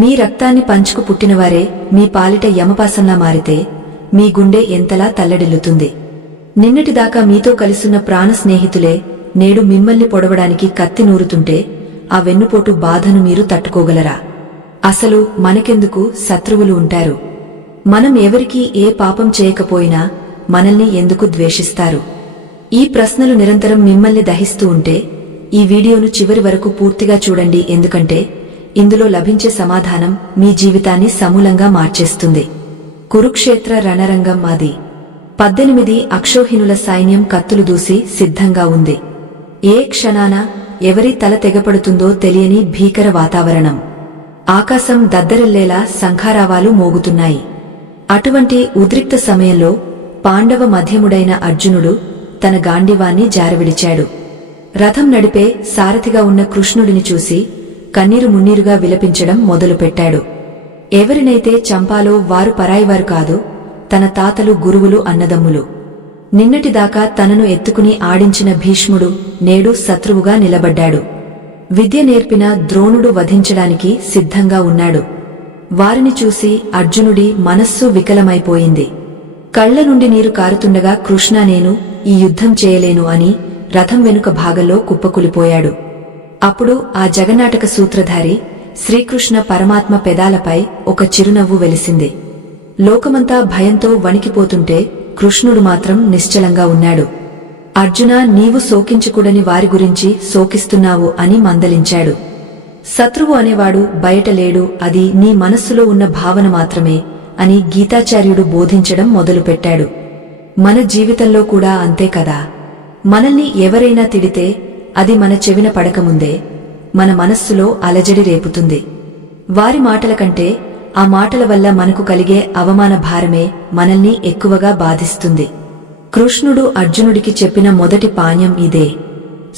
మీ రక్తాన్ని పంచుకు పుట్టినవారే మీ పాలిట యమపాసంలా మారితే మీ గుండె ఎంతలా తల్లడిల్లుతుంది. నిన్నటిదాకా మీతో కలిసున్న ప్రాణ స్నేహితులే నేడు మిమ్మల్ని పొడవడానికి కత్తి నూరుతుంటే ఆ వెన్నుపోటు బాధను మీరు తట్టుకోగలరా? అసలు మనకెందుకు శత్రువులు ఉంటారు? మనం ఎవరికీ ఏ పాపం చేయకపోయినా మనల్ని ఎందుకు ద్వేషిస్తారు? ఈ ప్రశ్నలు నిరంతరం మిమ్మల్ని దహిస్తూ ఉంటే ఈ వీడియోను చివరి వరకు పూర్తిగా చూడండి. ఎందుకంటే ఇందులో లభించే సమాధానం మీ జీవితాన్ని సమూలంగా మార్చేస్తుంది. కురుక్షేత్ర రణరంగం అది. 18 అక్షోహిణుల సైన్యం కత్తులు దూసి సిద్ధంగా ఉంది. ఏ క్షణాన ఎవరి తల తెగపడుతుందో తెలియని భీకర వాతావరణం. ఆకాశం దద్దరిల్లేలా శంఖారావాలు మోగుతున్నాయి. అటువంటి ఉద్రిక్త సమయంలో పాండవ మధ్యముడైన అర్జునుడు తన గాండివాన్ని జారవిడిచాడు. రథం నడిపే సారథిగా ఉన్న కృష్ణుడిని చూసి కన్నీరు మున్నీరుగా విలపించడం మొదలుపెట్టాడు. ఎవరినైతే చంపాలో వారు పరాయివారు కాదు, తన తాతలు, గురువులు, అన్నదమ్ములు. నిన్నటిదాకా తనను ఎత్తుకుని ఆడించిన భీష్ముడు నేడు శత్రువుగా నిలబడ్డాడు. విద్య నేర్పిన ద్రోణుడు వధించడానికి సిద్ధంగా ఉన్నాడు. వారిని చూసి అర్జునుడి మనస్సు వికలమైపోయింది. కళ్ల నుండి నీరు కారుతుండగా కృష్ణ, నేను ఈ యుద్ధం చేయలేను అని రథం వెనుక భాగంలో కుప్పకూలిపోయాడు. అప్పుడు ఆ జగన్నాటక సూత్రధారి శ్రీకృష్ణ పరమాత్మ పెదాలపై ఒక చిరునవ్వు వెలిసింది. లోకమంతా భయంతో వణికిపోతుంటే కృష్ణుడు మాత్రం నిశ్చలంగా ఉన్నాడు. అర్జున, నీవు శోకించకూడని వారి గురించి శోకిస్తున్నావు అని మందలించాడు. శత్రువు అనేవాడు బయట లేడు, అది నీ మనస్సులో ఉన్న భావన మాత్రమే అని గీతాచార్యుడు బోధించడం మొదలుపెట్టాడు. మన జీవితంలో కూడా అంతే కదా. మనల్ని ఎవరైనా తిడితే అది మన చెవిన పడకముందే మన మనస్సులో అలజడి రేపుతుంది. వారి మాటల కంటే ఆ మాటల వల్ల మనకు కలిగే అవమాన భారమే మనల్ని ఎక్కువగా బాధిస్తుంది. కృష్ణుడు అర్జునుడికి చెప్పిన మొదటి పాణ్యం ఇదే.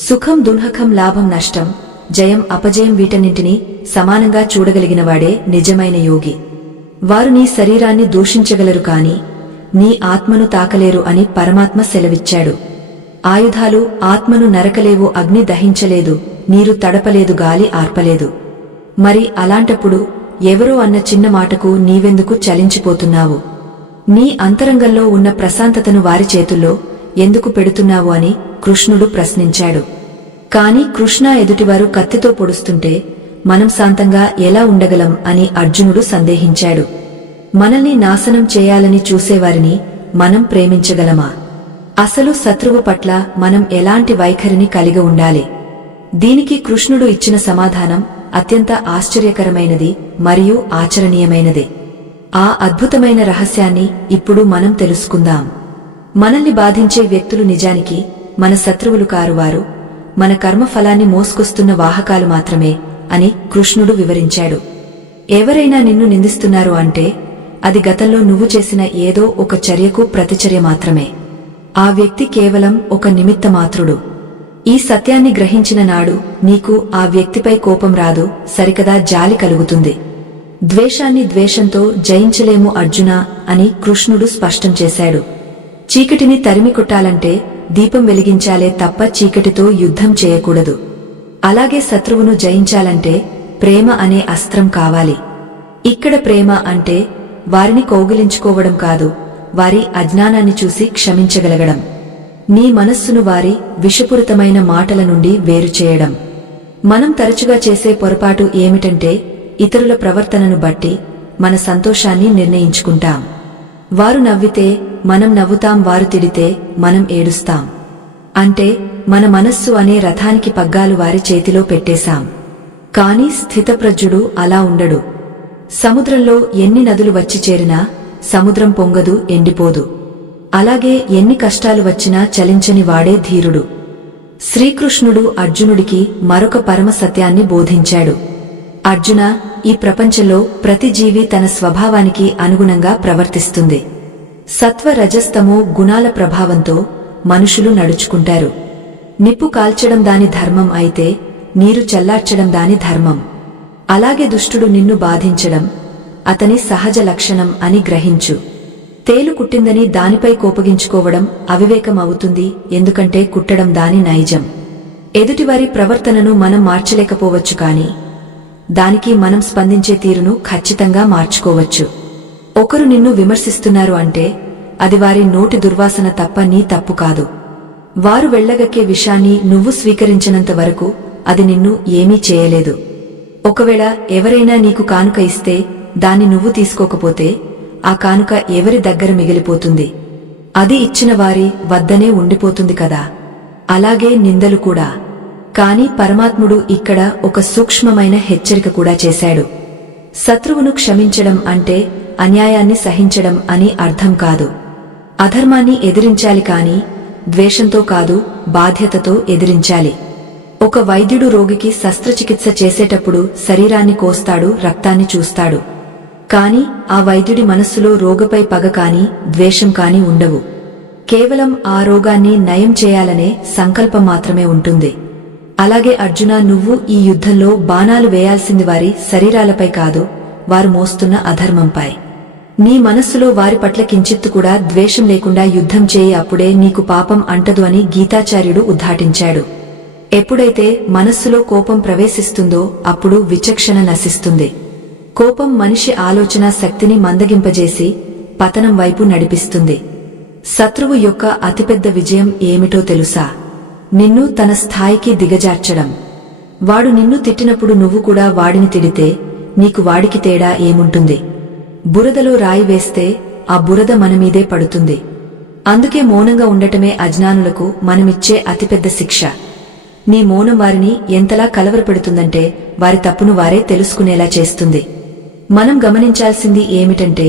సుఖం దుఃఖం, లాభం నష్టం, జయం అపజయం వీటన్నింటినీ సమానంగా చూడగలిగినవాడే నిజమైన యోగి. వారు నీ శరీరాన్ని దూషించగలరు కాని నీ ఆత్మను తాకలేరు అని పరమాత్మ సెలవిచ్చాడు. ఆయుధాలు ఆత్మను నరకలేవు, అగ్ని దహించలేదు, నీరు తడపలేదు, గాలి ఆర్పలేదు. మరి అలాంటప్పుడు ఎవరో అన్న చిన్న మాటకు నీవెందుకు చలించిపోతున్నావు? నీ అంతరంగంలో ఉన్న ప్రశాంతతను వారి చేతుల్లో ఎందుకు పెడుతున్నావు అని కృష్ణుడు ప్రశ్నించాడు. కాని కృష్ణ ఎదుటివారు కత్తితో పొడుస్తుంటే మనం శాంతంగా ఎలా ఉండగలం అని అర్జునుడు సందేహించాడు. మనల్ని నాశనం చేయాలని చూసేవారిని మనం ప్రేమించగలమా? అసలు శత్రువు పట్ల మనం ఎలాంటి వైఖరిని కలిగి ఉండాలి? దీనికి కృష్ణుడు ఇచ్చిన సమాధానం అత్యంత ఆశ్చర్యకరమైనది మరియు ఆచరణీయమైనది. ఆ అద్భుతమైన రహస్యాన్ని ఇప్పుడు మనం తెలుసుకుందాం. మనల్ని బాధించే వ్యక్తులు నిజానికి మన శత్రువులు కారు, వారు మన కర్మఫలాన్ని మోసుకొస్తున్న వాహకాలు మాత్రమే అని కృష్ణుడు వివరించాడు. ఎవరైనా నిన్ను నిందిస్తున్నారు అంటే అది గతంలో నువ్వు చేసిన ఏదో ఒక చర్యకు ప్రతిచర్య మాత్రమే. ఆ వ్యక్తి కేవలం ఒక నిమిత్త మాత్రుడు. ఈ సత్యాన్ని గ్రహించిన నాడు నీకు ఆ వ్యక్తిపై కోపం రాదు, సరికదా జాలి కలుగుతుంది. ద్వేషాన్ని ద్వేషంతో జయించలేము అర్జున అని కృష్ణుడు స్పష్టం చేశాడు. చీకటిని తరిమి కొట్టాలంటే దీపం వెలిగించాలే తప్ప చీకటితో యుద్ధం చేయకూడదు. అలాగే శత్రువును జయించాలంటే ప్రేమ అనే అస్త్రం కావాలి. ఇక్కడ ప్రేమ అంటే వారిని కౌగిలించుకోవడం కాదు, వారి అజ్ఞానాన్ని చూసి క్షమించగలగడం. నీ మనస్సును వారి విషపూరితమైన మాటల నుండి వేరుచేయడం. మనం తరచుగా చేసే పొరపాటు ఏమిటంటే ఇతరుల ప్రవర్తనను బట్టి మన సంతోషాన్ని నిర్ణయించుకుంటాం. వారు నవ్వితే మనం నవ్వుతాం, వారు తిడితే మనం ఏడుస్తాం. అంటే మన మనస్సు అనే రథానికి పగ్గాలు వారి చేతిలో పెట్టేశాం. కాని స్థితప్రజ్ఞుడు అలా ఉండడు. సముద్రంలో ఎన్ని నదులు వచ్చి చేరినా సముద్రం పొంగదు, ఎండిపోదు. అలాగే ఎన్ని కష్టాలు వచ్చినా చలించని వాడే ధీరుడు. శ్రీకృష్ణుడు అర్జునుడికి మరొక పరమ సత్యాన్ని బోధించాడు. అర్జున, ఈ ప్రపంచంలో ప్రతి జీవి తన స్వభావానికి అనుగుణంగా ప్రవర్తిస్తుంది. సత్వ రజస్తమో గుణాల ప్రభావంతో మనుషులు నడుచుకుంటారు. నిప్పు కాల్చడం దాని ధర్మం అయితే నీరు చల్లార్చడం దాని ధర్మం. అలాగే దుష్టుడు నిన్ను బాధించడం అతని సహజ లక్షణం అని గ్రహించు. తేలు కుట్టిందని దానిపై కోపగించుకోవడం అవివేకం అవుతుంది, ఎందుకంటే కుట్టడం దాని నైజం. ఎదుటివారి ప్రవర్తనను మనం మార్చలేకపోవచ్చు, కాని దానికి మనం స్పందించే తీరును ఖచ్చితంగా మార్చుకోవచ్చు. ఒకరు నిన్ను విమర్శిస్తున్నారు అంటే అది వారి నోటి దుర్వాసన తప్ప నీ తప్పు కాదు. వారు వెళ్లగక్కే విషాన్ని నువ్వు స్వీకరించినంత వరకు అది నిన్ను ఏమీ చేయలేదు. ఒకవేళ ఎవరైనా నీకు కానుక ఇస్తే దాన్ని నువ్వు తీసుకోకపోతే ఆ కానుక ఎవరి దగ్గర మిగిలిపోతుంది? అది ఇచ్చిన వారి వద్దనే ఉండిపోతుంది కదా. అలాగే నిందలు కూడా. కాని పరమాత్ముడు ఇక్కడ ఒక సూక్ష్మమైన హెచ్చరిక కూడా చేశాడు. శత్రువును క్షమించడం అంటే అన్యాయాన్ని సహించడం అని అర్థం కాదు. అధర్మాన్ని ఎదిరించాలి కాని ద్వేషంతో కాదు, బాధ్యతతో ఎదిరించాలి. ఒక వైద్యుడు రోగికి శస్త్రచికిత్స చేసేటప్పుడు శరీరాన్ని కోస్తాడు, రక్తాన్ని చూస్తాడు. కాని ఆ వైద్యుడి మనస్సులో రోగపై పగ కాని ద్వేషం కాని ఉండవు. కేవలం ఆ రోగాన్ని నయం చేయాలనే సంకల్పం మాత్రమే ఉంటుంది. అలాగే అర్జున, నువ్వు ఈ యుద్ధంలో బాణాలు వేయాల్సింది వారి శరీరాలపై కాదు, వారు మోస్తున్న అధర్మంపై. నీ మనస్సులో వారి పట్ల కించిత్తు కూడా ద్వేషం లేకుండా యుద్ధం చేయి, అప్పుడే నీకు పాపం అంటదు అని గీతాచార్యుడు ఉద్ఘాటించాడు. ఎప్పుడైతే మనస్సులో కోపం ప్రవేశిస్తుందో అప్పుడు విచక్షణ నశిస్తుంది. కోపం మనిషి ఆలోచన శక్తిని మందగింపజేసి పతనం వైపు నడిపిస్తుంది. శత్రువు యొక్క అతిపెద్ద విజయం ఏమిటో తెలుసా? నిన్ను తన స్థాయికి దిగజార్చడం. వాడు నిన్ను తిట్టినప్పుడు నువ్వు కూడా వాడిని తిడితే నీకు వాడికి తేడా ఏముంటుంది? బురదలో రాయి వేస్తే ఆ బురద మనమీదే పడుతుంది. అందుకే మౌనంగా ఉండటమే అజ్ఞానులకు మనమిచ్చే అతిపెద్ద శిక్ష. నీ మౌనం వారిని ఎంతలా కలవరపెడుతుందంటే వారి తప్పును వారే తెలుసుకునేలా చేస్తుంది. మనం గమనించాల్సింది ఏమిటంటే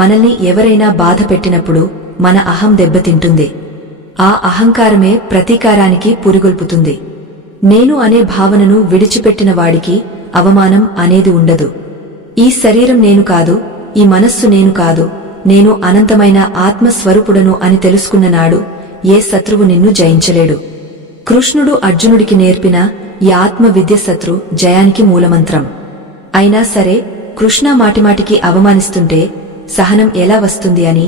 మనల్ని ఎవరైనా బాధ పెట్టినప్పుడు మన అహం దెబ్బతింటుంది. ఆ అహంకారమే ప్రతీకారానికి పురిగొల్పుతుంది. నేను అనే భావనను విడిచిపెట్టిన వాడికి అవమానం అనేది ఉండదు. ఈ శరీరం నేను కాదు, ఈ మనస్సు నేను కాదు, నేను అనంతమైన ఆత్మస్వరూపుడను అని తెలుసుకున్న నాడు ఏ శత్రువు నిన్ను జయించలేడు. కృష్ణుడు అర్జునుడికి నేర్పిన ఈ ఆత్మ విద్య శత్రు జయానికి మూలమంత్రం. అయినా సరే కృష్ణ మాటిమాటికి అవమానిస్తుంటే సహనం ఎలా వస్తుంది అని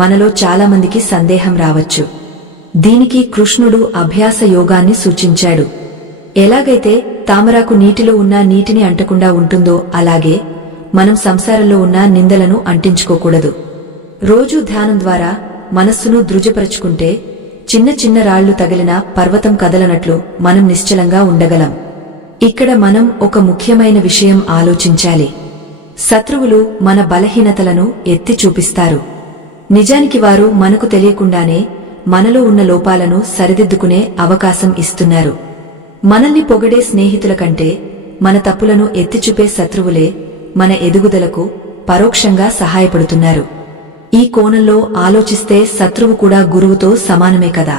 మనలో చాలామందికి సందేహం రావచ్చు. దీనికి కృష్ణుడు అభ్యాస యోగాన్ని సూచించాడు. ఎలాగైతే తామరాకు నీటిలో ఉన్న నీటిని అంటకుండా ఉంటుందో అలాగే మనం సంసారంలో ఉన్న నిందలను అంటించుకోకూడదు. రోజూ ధ్యానం ద్వారా మనస్సును దృఢపరచుకుంటే చిన్న చిన్న రాళ్లు తగిలిన పర్వతం కదలనట్లు మనం నిశ్చలంగా ఉండగలం. ఇక్కడ మనం ఒక ముఖ్యమైన విషయం ఆలోచించాలి. శత్రువులు మన బలహీనతలను ఎత్తి చూపిస్తారు. నిజానికి వారు మనకు తెలియకుండానే మనలో ఉన్న లోపాలను సరిదిద్దుకునే అవకాశం ఇస్తున్నారు. మనల్ని పొగడే స్నేహితుల కంటే మన తప్పులను ఎత్తిచూపే శత్రువులే మన ఎదుగుదలకు పరోక్షంగా సహాయపడుతున్నారు. ఈ కోణంలో ఆలోచిస్తే శత్రువు కూడా గురువుతో సమానమే కదా.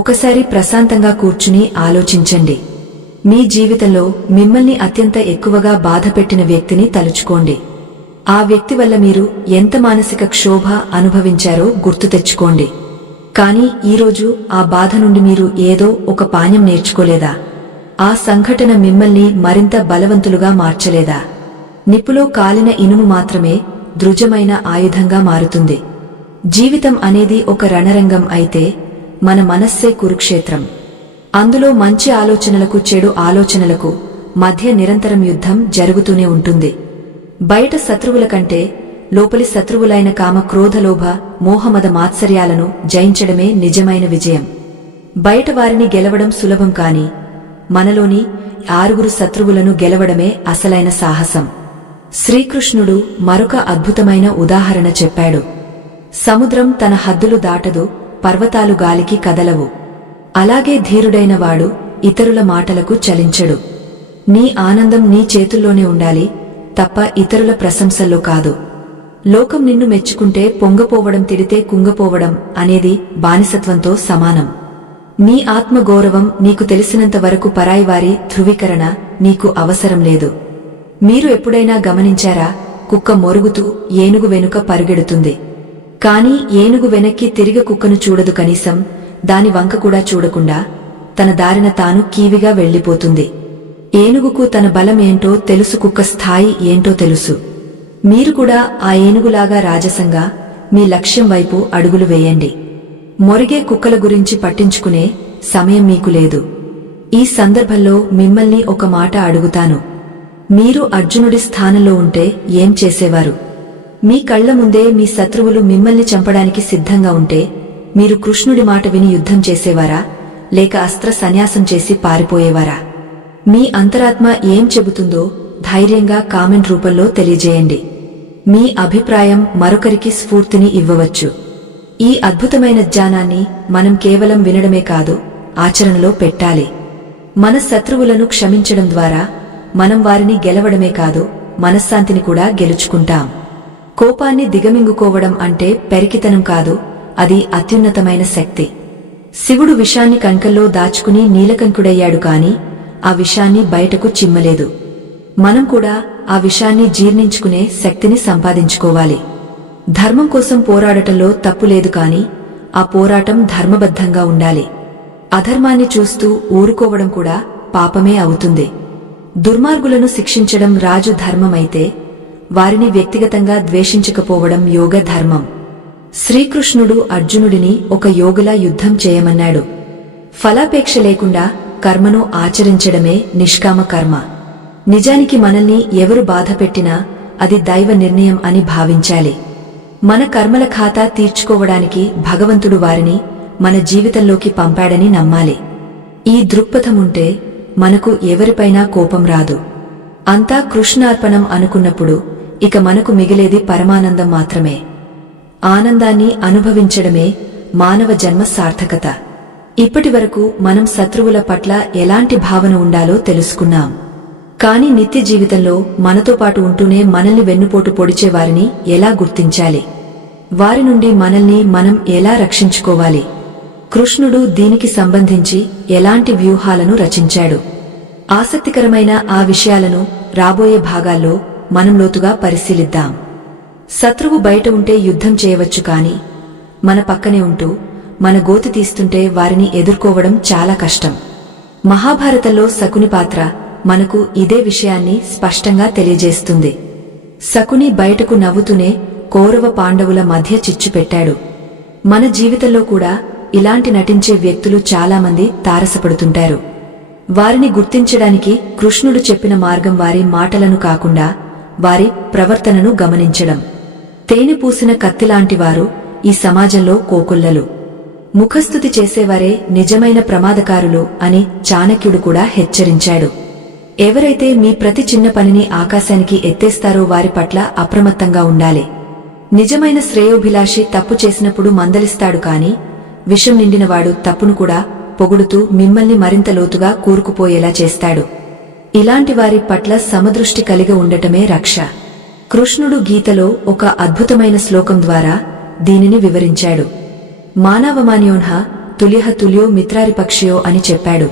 ఒకసారి ప్రశాంతంగా కూర్చుని ఆలోచించండి. మీ జీవితంలో మిమ్మల్ని అత్యంత ఎక్కువగా బాధపెట్టిన వ్యక్తిని తలుచుకోండి. ఆ వ్యక్తి వల్ల మీరు ఎంత మానసిక క్షోభ అనుభవించారో గుర్తు తెచ్చుకోండి. కానీ ఈరోజు ఆ బాధ నుండి మీరు ఏదో ఒక పాఠం నేర్చుకోలేదా? ఆ సంఘటన మిమ్మల్ని మరింత బలవంతులుగా మార్చలేదా? నిప్పులో కాలిన ఇనుము మాత్రమే దృఢమైన ఆయుధంగా మారుతుంది. జీవితం అనేది ఒక రణరంగం అయితే మన మనస్సే కురుక్షేత్రం. అందులో మంచి ఆలోచనలకు చెడు ఆలోచనలకు మధ్య నిరంతరం యుద్ధం జరుగుతూనే ఉంటుంది. బయట శత్రువుల కంటే లోపలి శత్రువులైన కామ, క్రోధ, లోభ, మోహమద మాత్సర్యాలను జయించడమే నిజమైన విజయం. బయట వారిని గెలవడం సులభం కాని మనలోని 6 శత్రువులను గెలవడమే అసలైన సాహసం. శ్రీకృష్ణుడు మరొక అద్భుతమైన ఉదాహరణ చెప్పాడు. సముద్రం తన హద్దులు దాటదు, పర్వతాలు గాలికి కదలవు. అలాగే ధీరుడైన వాడు ఇతరుల మాటలకు చలించడు. నీ ఆనందం నీ చేతుల్లోనే ఉండాలి తప్ప ఇతరుల ప్రశంసల్లో కాదు. లోకం నిన్ను మెచ్చుకుంటే పొంగపోవడం, తిడితే కుంగపోవడం అనేది బానిసత్వంతో సమానం. నీ ఆత్మగౌరవం నీకు తెలిసినంత వరకు పరాయివారి ధృవీకరణ నీకు అవసరం లేదు. మీరు ఎప్పుడైనా గమనించారా? కుక్క మొరుగుతూ ఏనుగు వెనుక పరుగెడుతుంది. కాని ఏనుగు వెనక్కి తిరిగి కుక్కను చూడదు. కనీసం దాని వంక కూడా చూడకుండా తన దారిన తాను కీవిగా వెళ్లిపోతుంది. ఏనుగుకు తన బలం ఏంటో తెలుసు, కుక్క స్థాయి ఏంటో తెలుసు. మీరు కూడా ఆ ఏనుగులాగా రాజసంగా మీ లక్ష్యం వైపు అడుగులు వేయండి. మొరిగే కుక్కల గురించి పట్టించుకునే సమయం మీకు లేదు. ఈ సందర్భంలో మిమ్మల్ని ఒక మాట అడుగుతాను. మీరు అర్జునుడి స్థానంలో ఉంటే ఏం చేసేవారు? మీ కళ్ల ముందే మీ శత్రువులు మిమ్మల్ని చంపడానికి సిద్ధంగా ఉంటే మీరు కృష్ణుడి మాట విని యుద్ధం చేసేవారా, లేక అస్త్ర సన్యాసం చేసి పారిపోయేవారా? మీ అంతరాత్మ ఏం చెబుతుందో ధైర్యంగా కామెంట్ రూపంలో తెలియజేయండి. మీ అభిప్రాయం మరొకరికి స్ఫూర్తిని ఇవ్వవచ్చు. ఈ అద్భుతమైన జ్ఞానాన్ని మనం కేవలం వినడమే కాదు, ఆచరణలో పెట్టాలి. మన శత్రువులను క్షమించడం ద్వారా మనం వారిని గెలవడమే కాదు, మనశ్శాంతిని కూడా గెలుచుకుంటాం. కోపాన్ని దిగమింగుకోవడం అంటే పెరికితనం కాదు, అది అత్యున్నతమైన శక్తి. శివుడు విషాన్ని కంకల్లో దాచుకుని నీలకంఠుడయ్యాడు కాని ఆ విషాన్ని బయటకు చిమ్మలేదు. మనం కూడా ఆ విషాన్ని జీర్ణించుకునే శక్తిని సంపాదించుకోవాలి. ధర్మం కోసం పోరాడటంలో తప్పులేదు కాని ఆ పోరాటం ధర్మబద్ధంగా ఉండాలి. అధర్మాన్ని చూస్తూ ఊరుకోవడం కూడా పాపమే అవుతుంది. దుర్మార్గులను శిక్షించడం రాజు ధర్మమైతే వారిని వ్యక్తిగతంగా ద్వేషించకపోవడం యోగ ధర్మం. శ్రీకృష్ణుడు అర్జునుడిని ఒక యోగిలా యుద్ధం చేయమన్నాడు. ఫలాపేక్ష లేకుండా కర్మను ఆచరించడమే నిష్కామ కర్మ. నిజానికి మనల్ని ఎవరు బాధపెట్టినా అది దైవ నిర్ణయం అని భావించాలి. మన కర్మల ఖాతా తీర్చుకోవడానికి భగవంతుడు వారిని మన జీవితంలోకి పంపాడని నమ్మాలి. ఈ దృక్పథముంటే మనకు ఎవరిపైనా కోపం రాదు. అంతా కృష్ణార్పణం అనుకున్నప్పుడు ఇక మనకు మిగిలేది పరమానందం మాత్రమే. ఆనందాన్ని అనుభవించడమే మానవ జన్మ సార్థకత. ఇప్పటివరకు మనం శత్రువుల పట్ల ఎలాంటి భావన ఉండాలో తెలుసుకున్నాం. కాని నిత్య జీవితంలో మనతో పాటు ఉంటూనే మనల్ని వెన్నుపోటు పొడిచే వారిని ఎలా గుర్తించాలి? వారి నుండి మనల్ని మనం ఎలా రక్షించుకోవాలి? కృష్ణుడు దీనికి సంబంధించి ఎలాంటి వ్యూహాలను రచించాడు? ఆసక్తికరమైన ఆ విషయాలను రాబోయే భాగాల్లో మనం లోతుగా పరిశీలిద్దాం. శత్రువు బయట ఉంటే యుద్ధం చేయవచ్చు కాని మన పక్కనే ఉంటూ మన గోతి తీస్తుంటే వారిని ఎదుర్కోవడం చాలా కష్టం. మహాభారతంలో శకుని పాత్ర మనకు ఇదే విషయాన్ని స్పష్టంగా తెలియజేస్తుంది. శకుని బయటకు నవ్వుతూనే కౌరవ పాండవుల మధ్య చిచ్చు పెట్టాడు. మన జీవితంలో కూడా ఇలాంటి నటించే వ్యక్తులు చాలామంది తారసపడుతుంటారు. వారిని గుర్తించడానికి కృష్ణుడు చెప్పిన మార్గం వారి మాటలను కాకుండా వారి ప్రవర్తనను గమనించడం. తేనె పూసిన కత్తిలాంటివారు ఈ సమాజంలో కోకొల్లలు. ముఖస్తుతి చేసేవారే నిజమైన ప్రమాదకారులు అని చాణక్యుడు కూడా హెచ్చరించాడు. ఎవరైతే మీ ప్రతి చిన్న పనిని ఆకాశానికి ఎత్తేస్తారో వారి పట్ల అప్రమత్తంగా ఉండాలి. నిజమైన శ్రేయోభిలాషి తప్పు చేసినప్పుడు మందలిస్తాడు కాని విషం నిండినవాడు తప్పును కూడా పొగుడుతూ మిమ్మల్ని మరింత లోతుగా కూరుకుపోయేలా చేస్తాడు. ఇలాంటి వారి పట్ల సమదృష్టి కలిగి ఉండటమే రక్ష. కృష్ణుడు గీతలో ఒక అద్భుతమైన శ్లోకం ద్వారా దీనిని వివరించాడు. మానవమాన్యోన్హ తుల్యః తుల్యో మిత్రారిపక్షయో అని చెప్పాడు.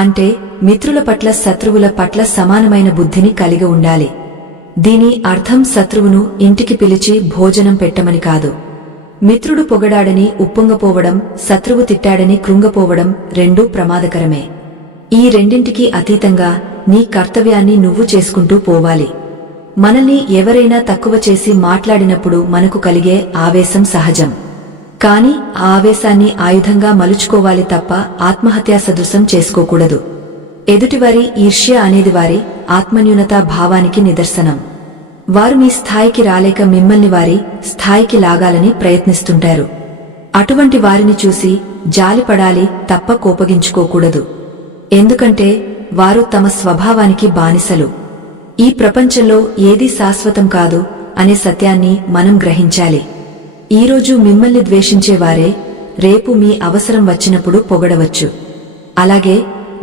అంటే మిత్రుల పట్ల శత్రువుల పట్ల సమానమైన బుద్ధిని కలిగి ఉండాలి. దీని అర్థం శత్రువును ఇంటికి పిలిచి భోజనం పెట్టమని కాదు. మిత్రుడు పొగడాడని ఉప్పొంగపోవడం, శత్రువు తిట్టాడని కృంగపోవడం రెండూ ప్రమాదకరమే. ఈ రెండింటికి అతీతంగా నీ కర్తవ్యాన్ని నువ్వు చేసుకుంటూ పోవాలి. మనల్ని ఎవరైనా తక్కువ చేసి మాట్లాడినప్పుడు మనకు కలిగే ఆవేశం సహజం. కాని ఆ ఆవేశాన్ని ఆయుధంగా మలుచుకోవాలి తప్ప ఆత్మహత్యా సదృశం చేసుకోకూడదు. ఎదుటివారి ఈర్ష్య అనేది వారి ఆత్మన్యూనతా భావానికి నిదర్శనం. వారు మీ స్థాయికి రాలేక మిమ్మల్ని వారి స్థాయికి లాగాలని ప్రయత్నిస్తుంటారు. అటువంటి వారిని చూసి జాలిపడాలి తప్ప కోపగించుకోకూడదు. ఎందుకంటే వారు తమ స్వభావానికి బానిసలు. ఈ ప్రపంచంలో ఏదీ శాశ్వతం కాదు అనే సత్యాన్ని మనం గ్రహించాలి. ఈరోజు మిమ్మల్ని ద్వేషించేవారే రేపు మీ అవసరం వచ్చినప్పుడు పొగడవచ్చు. అలాగే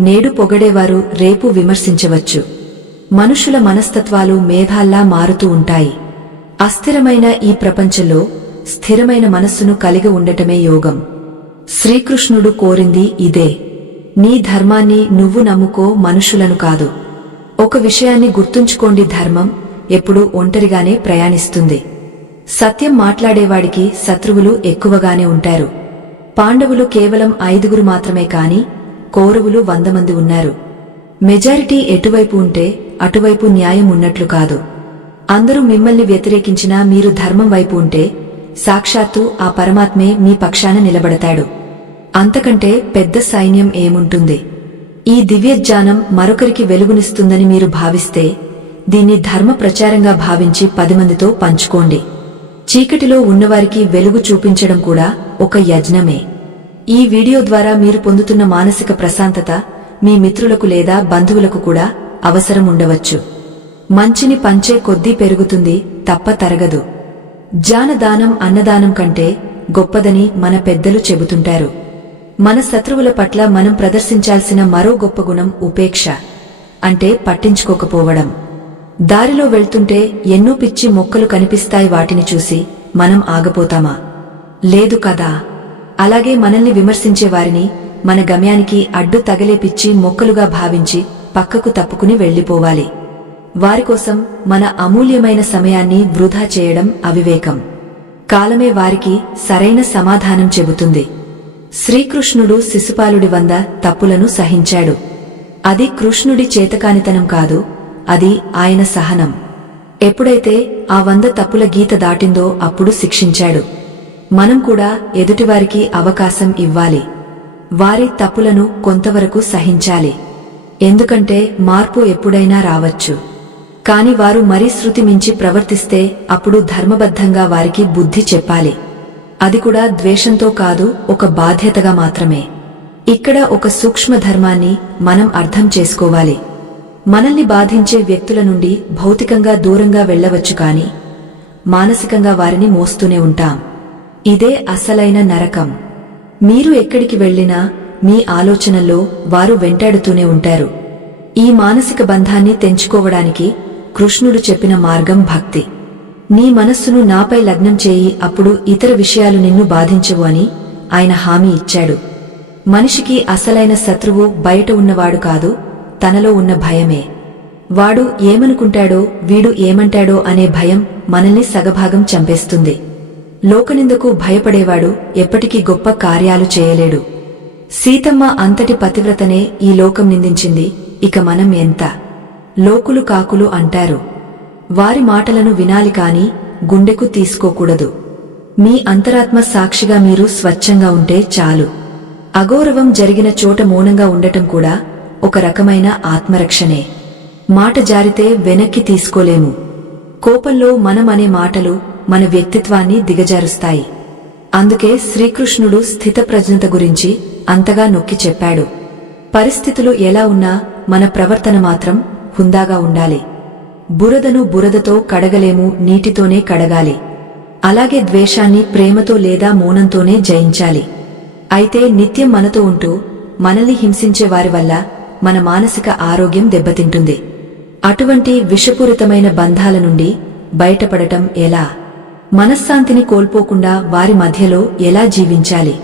నేడు పొగడేవారు రేపు విమర్శించవచ్చు. మనుషుల మనస్తత్వాలు మేఘాల్లా మారుతూ ఉంటాయి. అస్థిరమైన ఈ ప్రపంచంలో స్థిరమైన మనస్సును కలిగి ఉండటమే యోగం. శ్రీకృష్ణుడు కోరింది ఇదే. నీ ధర్మాన్ని నువ్వు నమ్ముకో, మనుషులను కాదు. ఒక విషయాన్ని గుర్తుంచుకోండి, ధర్మం ఎప్పుడూ ఒంటరిగానే ప్రయాణిస్తుంది. సత్యం మాట్లాడేవాడికి శత్రువులు ఎక్కువగానే ఉంటారు. పాండవులు కేవలం 5 మాత్రమే కాని కౌరవులు 100 మంది ఉన్నారు. మెజారిటీ ఎటువైపు ఉంటే అటువైపు న్యాయం ఉన్నట్లు కాదు. అందరూ మిమ్మల్ని వ్యతిరేకించినా మీరు ధర్మం వైపు ఉంటే సాక్షాత్తు ఆ పరమాత్మే మీ పక్షాన నిలబడతాడు. అంతకంటే పెద్ద సైన్యం ఏముంటుంది? ఈ దివ్యజ్ఞానం మరొకరికి వెలుగునిస్తుందని మీరు భావిస్తే దీన్ని ధర్మ ప్రచారంగా భావించి 10 మందితో పంచుకోండి. చీకటిలో ఉన్నవారికి వెలుగు చూపించడం కూడా ఒక యజ్ఞమే. ఈ వీడియో ద్వారా మీరు పొందుతున్న మానసిక ప్రశాంతత మీ మిత్రులకు లేదా బంధువులకు కూడా అవసరం ఉండవచ్చు. మంచిని పంచే కొద్దీ పెరుగుతుంది తప్ప తరగదు. జానదానం అన్నదానం కంటే గొప్పదని మన పెద్దలు చెబుతుంటారు. మన శత్రువుల పట్ల మనం ప్రదర్శించాల్సిన మరో గొప్ప గుణం ఉపేక్ష, అంటే పట్టించుకోకపోవడం. దారిలో వెళ్తుంటే ఎన్నో పిచ్చి మొక్కలు కనిపిస్తాయి, వాటిని చూసి మనం ఆగపోతామా? లేదు కదా. అలాగే మనల్ని విమర్శించే వారిని మన గమ్యానికి అడ్డు తగలే పిచ్చి మొక్కలుగా భావించి పక్కకు తప్పుకుని వెళ్లిపోవాలి. వారికోసం మన అమూల్యమైన సమయాన్ని వృధా చేయడం అవివేకం. కాలమే వారికి సరైన సమాధానం చెబుతుంది. శ్రీకృష్ణుడు శిశుపాలుడి 100 తప్పులను సహించాడు. అది కృష్ణుడి చేతకానితనం కాదు, అది ఆయన సహనం. ఎప్పుడైతే ఆ 100 తప్పుల గీత దాటిందో అప్పుడు శిక్షించాడు. మనం కూడా ఎదుటివారికి అవకాశం ఇవ్వాలి. వారి తప్పులను కొంతవరకు సహించాలి. ఎందుకంటే మార్పు ఎప్పుడైనా రావచ్చు. కాని వారు మరీ శృతి మించి ప్రవర్తిస్తే అప్పుడు ధర్మబద్ధంగా వారికి బుద్ధి చెప్పాలి. అది కూడా ద్వేషంతో కాదు, ఒక బాధ్యతగా మాత్రమే. ఇక్కడ ఒక సూక్ష్మ ధర్మాన్ని మనం అర్థం చేసుకోవాలి. మనల్ని బాధించే వ్యక్తుల నుండి భౌతికంగా దూరంగా వెళ్లవచ్చు, కాని మానసికంగా వారిని మోస్తూనే ఉంటాం. ఇదే అసలైన నరకం. మీరు ఎక్కడికి వెళ్లినా మీ ఆలోచనల్లో వారు వెంటాడుతూనే ఉంటారు. ఈ మానసిక బంధాన్ని తెంచుకోవడానికి కృష్ణుడు చెప్పిన మార్గం భక్తి. నీ మనస్సును నాపై లగ్నం చేయి, అప్పుడు ఇతర విషయాలు నిన్ను బాధించవు అని ఆయన హామీ ఇచ్చాడు. మనిషికి అసలైన శత్రువు బయట ఉన్నవాడు కాదు, తనలో ఉన్న భయమే. వాడు ఏమనుకుంటాడో, వీడు ఏమంటాడో అనే భయం మనల్ని సగభాగం చంపేస్తుంది. లోకనిందకు భయపడేవాడు ఎప్పటికీ గొప్ప కార్యాలు చేయలేడు. సీతమ్మ అంతటి పతివ్రతనే ఈ లోకం నిందించింది, ఇక మనం ఎంత? లోకులు కాకులు అంటారు. వారి మాటలను వినాలి కాని గుండెకు తీసుకోకూడదు. మీ అంతరాత్మ సాక్షిగా మీరు స్వచ్ఛంగా ఉంటే చాలు. అగౌరవం జరిగిన చోట మౌనంగా ఉండటం కూడా ఒక రకమైన ఆత్మరక్షణే. మాట జారితే వెనక్కి తీసుకోలేము. కోపంలో మనం అనే మాటలు మన వ్యక్తిత్వాన్ని దిగజారుస్తాయి. అందుకే శ్రీకృష్ణుడు స్థితప్రజ్ఞత గురించి అంతగా నొక్కి చెప్పాడు. పరిస్థితులు ఎలా ఉన్నా మన ప్రవర్తన మాత్రం హుందాగా ఉండాలి. బురదను బురదతో కడగలేము, నీటితోనే కడగాలి. అలాగే ద్వేషాన్ని ప్రేమతో లేదా మౌనంతోనే జయించాలి. అయితే నిత్యం మనతో ఉంటూ మనల్ని హింసించే వారి వల్ల మన మానసిక ఆరోగ్యం దెబ్బతింటుంది. అటువంటి విషపూరితమైన బంధాల నుండి బయటపడటం ఎలా? మనశ్శాంతిని కోల్పోకుండా వారి మధ్యలో ఎలా జీవించాలి?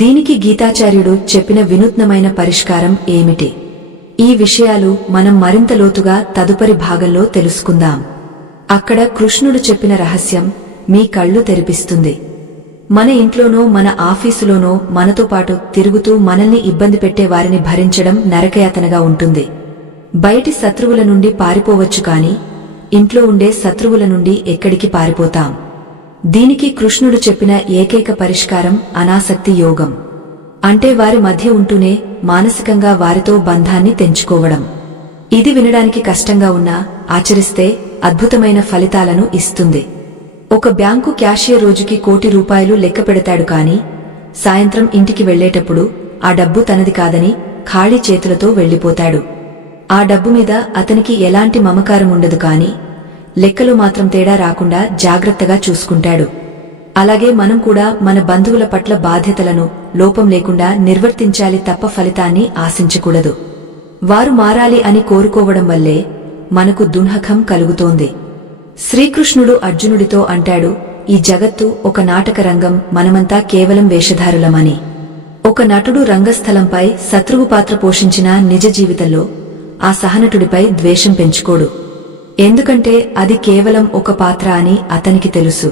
దీనికి గీతాచార్యుడు చెప్పిన వినూత్నమైన పరిష్కారం ఏమిటి? ఈ విషయాలు మనం మరింత లోతుగా తదుపరి భాగంలో తెలుసుకుందాం. అక్కడ కృష్ణుడు చెప్పిన రహస్యం మీ కళ్ళు తెరిపిస్తుంది. మన ఇంట్లోనో మన ఆఫీసులోనో మనతో పాటు తిరుగుతూ మనల్ని ఇబ్బంది పెట్టే వారిని భరించడం నరకయాతనగా ఉంటుంది. బయటి శత్రువుల నుండి పారిపోవచ్చు, కాని ఇంట్లో ఉండే శత్రువుల నుండి ఎక్కడికి పారిపోతాం? దీనికి కృష్ణుడు చెప్పిన ఏకైక పరిష్కారం అనాసక్తి యోగం. అంటే వారి మధ్య ఉంటూనే మానసికంగా వారితో బంధాన్ని తెంచుకోవడం. ఇది వినడానికి కష్టంగా ఉన్నా ఆచరిస్తే అద్భుతమైన ఫలితాలను ఇస్తుంది. ఒక బ్యాంకు క్యాషియర్ రోజుకి ₹1 కోటి లెక్క పెడతాడు, కాని సాయంత్రం ఇంటికి వెళ్లేటప్పుడు ఆ డబ్బు తనది కాదని ఖాళీ చేతులతో వెళ్లిపోతాడు. ఆ డబ్బు మీద అతనికి ఎలాంటి మమకారం ఉండదు, కాని లెక్కలు మాత్రం తేడా రాకుండా జాగ్రత్తగా చూసుకుంటాడు. అలాగే మనం కూడా మన బంధువుల పట్ల బాధ్యతలను లోపం లేకుండా నిర్వర్తించాలి తప్ప ఫలితాన్ని ఆశించకూడదు. వారు మారాలి అని కోరుకోవడం వల్లే మనకు దుఃఖం కలుగుతోంది. శ్రీకృష్ణుడు అర్జునుడితో అంటాడు, ఈ జగత్తు ఒక నాటక రంగం, మనమంతా కేవలం వేషధారులమని. ఒక నటుడు రంగస్థలంపై శత్రువు పాత్ర పోషించిన నిజ జీవితంలో ఆ సహనటుడిపై ద్వేషం పెంచుకోడు. ఎందుకంటే అది కేవలం ఒక పాత్ర అని అతనికి తెలుసు.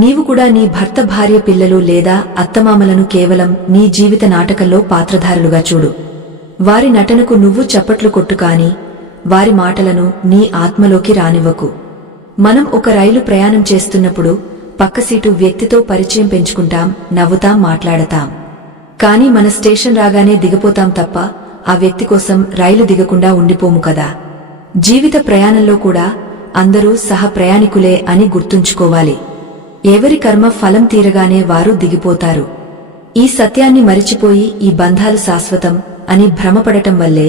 నీవు కూడా నీ భర్త, భార్య, పిల్లలు లేదా అత్తమామలను కేవలం నీ జీవిత నాటకంలో పాత్రధారులుగా చూడు. వారి నటనకు నువ్వు చప్పట్లు కొట్టు, కాని వారి మాటలను నీ ఆత్మలోకి రానివ్వకు. మనం ఒక రైలు ప్రయాణం చేస్తున్నప్పుడు పక్క సీటు వ్యక్తితో పరిచయం పెంచుకుంటాం, నవ్వుతాం, మాట్లాడతాం. కాని మన స్టేషన్ రాగానే దిగపోతాం తప్ప ఆ వ్యక్తి కోసం రైలు దిగకుండా ఉండిపోము కదా. జీవిత ప్రయాణంలో కూడా అందరూ సహ ప్రయాణికులే అని గుర్తుంచుకోవాలి. ఎవరి కర్మ ఫలం తీరగానే వారు దిగిపోతారు. ఈ సత్యాన్ని మరిచిపోయి ఈ బంధాలు శాశ్వతం అని భ్రమపడటం వల్లే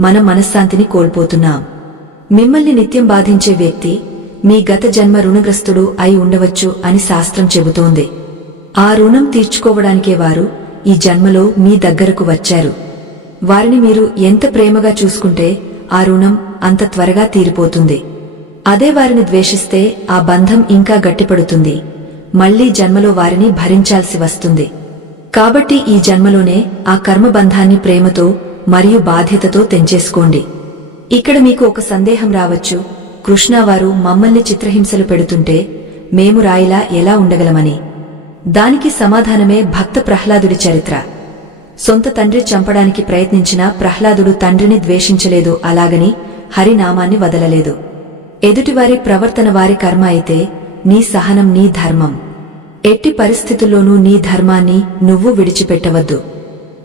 మనం మనశ్శాంతిని కోల్పోతున్నాం. మిమ్మల్ని నిత్యం బాధించే వ్యక్తి మీ గత జన్మ రుణగ్రస్తుడు అయి ఉండవచ్చు అని శాస్త్రం చెబుతోంది. ఆ రుణం తీర్చుకోవడానికే వారు ఈ జన్మలో మీ దగ్గరకు వచ్చారు. వారిని మీరు ఎంత ప్రేమగా చూసుకుంటే ఆ రుణం అంత త్వరగా తీరిపోతుంది. అదే వారిని ద్వేషిస్తే ఆ బంధం ఇంకా గట్టిపడుతుంది. మళ్లీ జన్మలో వారిని భరించాల్సి వస్తుంది. కాబట్టి ఈ జన్మలోనే ఆ కర్మబంధాన్ని ప్రేమతో మరియు బాధ్యతతో తెంచేసుకోండి. ఇక్కడ మీకు ఒక సందేహం రావచ్చు, కృష్ణవారు మమ్మల్ని చిత్రహింసలు పెడుతుంటే మేము రాయిలా ఎలా ఉండగలమని. దానికి సమాధానమే భక్త ప్రహ్లాదుడి చరిత్ర. సొంత తండ్రి చంపడానికి ప్రయత్నించిన ప్రహ్లాదుడు తండ్రిని ద్వేషించలేదు, అలాగని హరినామాన్ని వదలలేదు. ఎదుటివారి ప్రవర్తన వారి కర్మ అయితే నీ సహనం నీ ధర్మం. ఎట్టి పరిస్థితుల్లోనూ నీ ధర్మాన్ని నువ్వు విడిచిపెట్టవద్దు.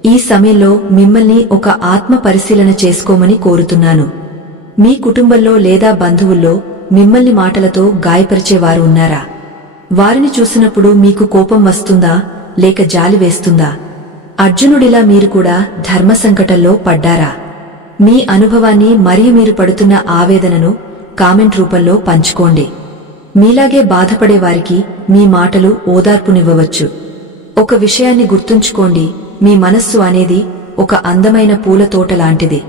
ఈ సమయంలో మిమ్మల్ని ఒక ఆత్మ పరిశీలన చేసుకోమని కోరుతున్నాను. మీ కుటుంబంలో లేదా బంధువుల్లో మిమ్మల్ని మాటలతో గాయపరిచేవారు ఉన్నారా? వారిని చూసినప్పుడు మీకు కోపం వస్తుందా లేక జాలి వేస్తుందా? అర్జునుడిలా మీరు కూడా ధర్మ సంకటంలో పడ్డారా? మీ అనుభవాన్ని మరియు మీరు పడుతున్న ఆవేదనను కామెంట్ రూపంలో పంచుకోండి. మీలాగే బాధపడేవారికి మీ మాటలు ఓదార్పునివ్వవచ్చు. ఒక విషయాన్ని గుర్తుంచుకోండి, మీ మనస్సు అనేది ఒక అందమైన పూల తోట లాంటిది.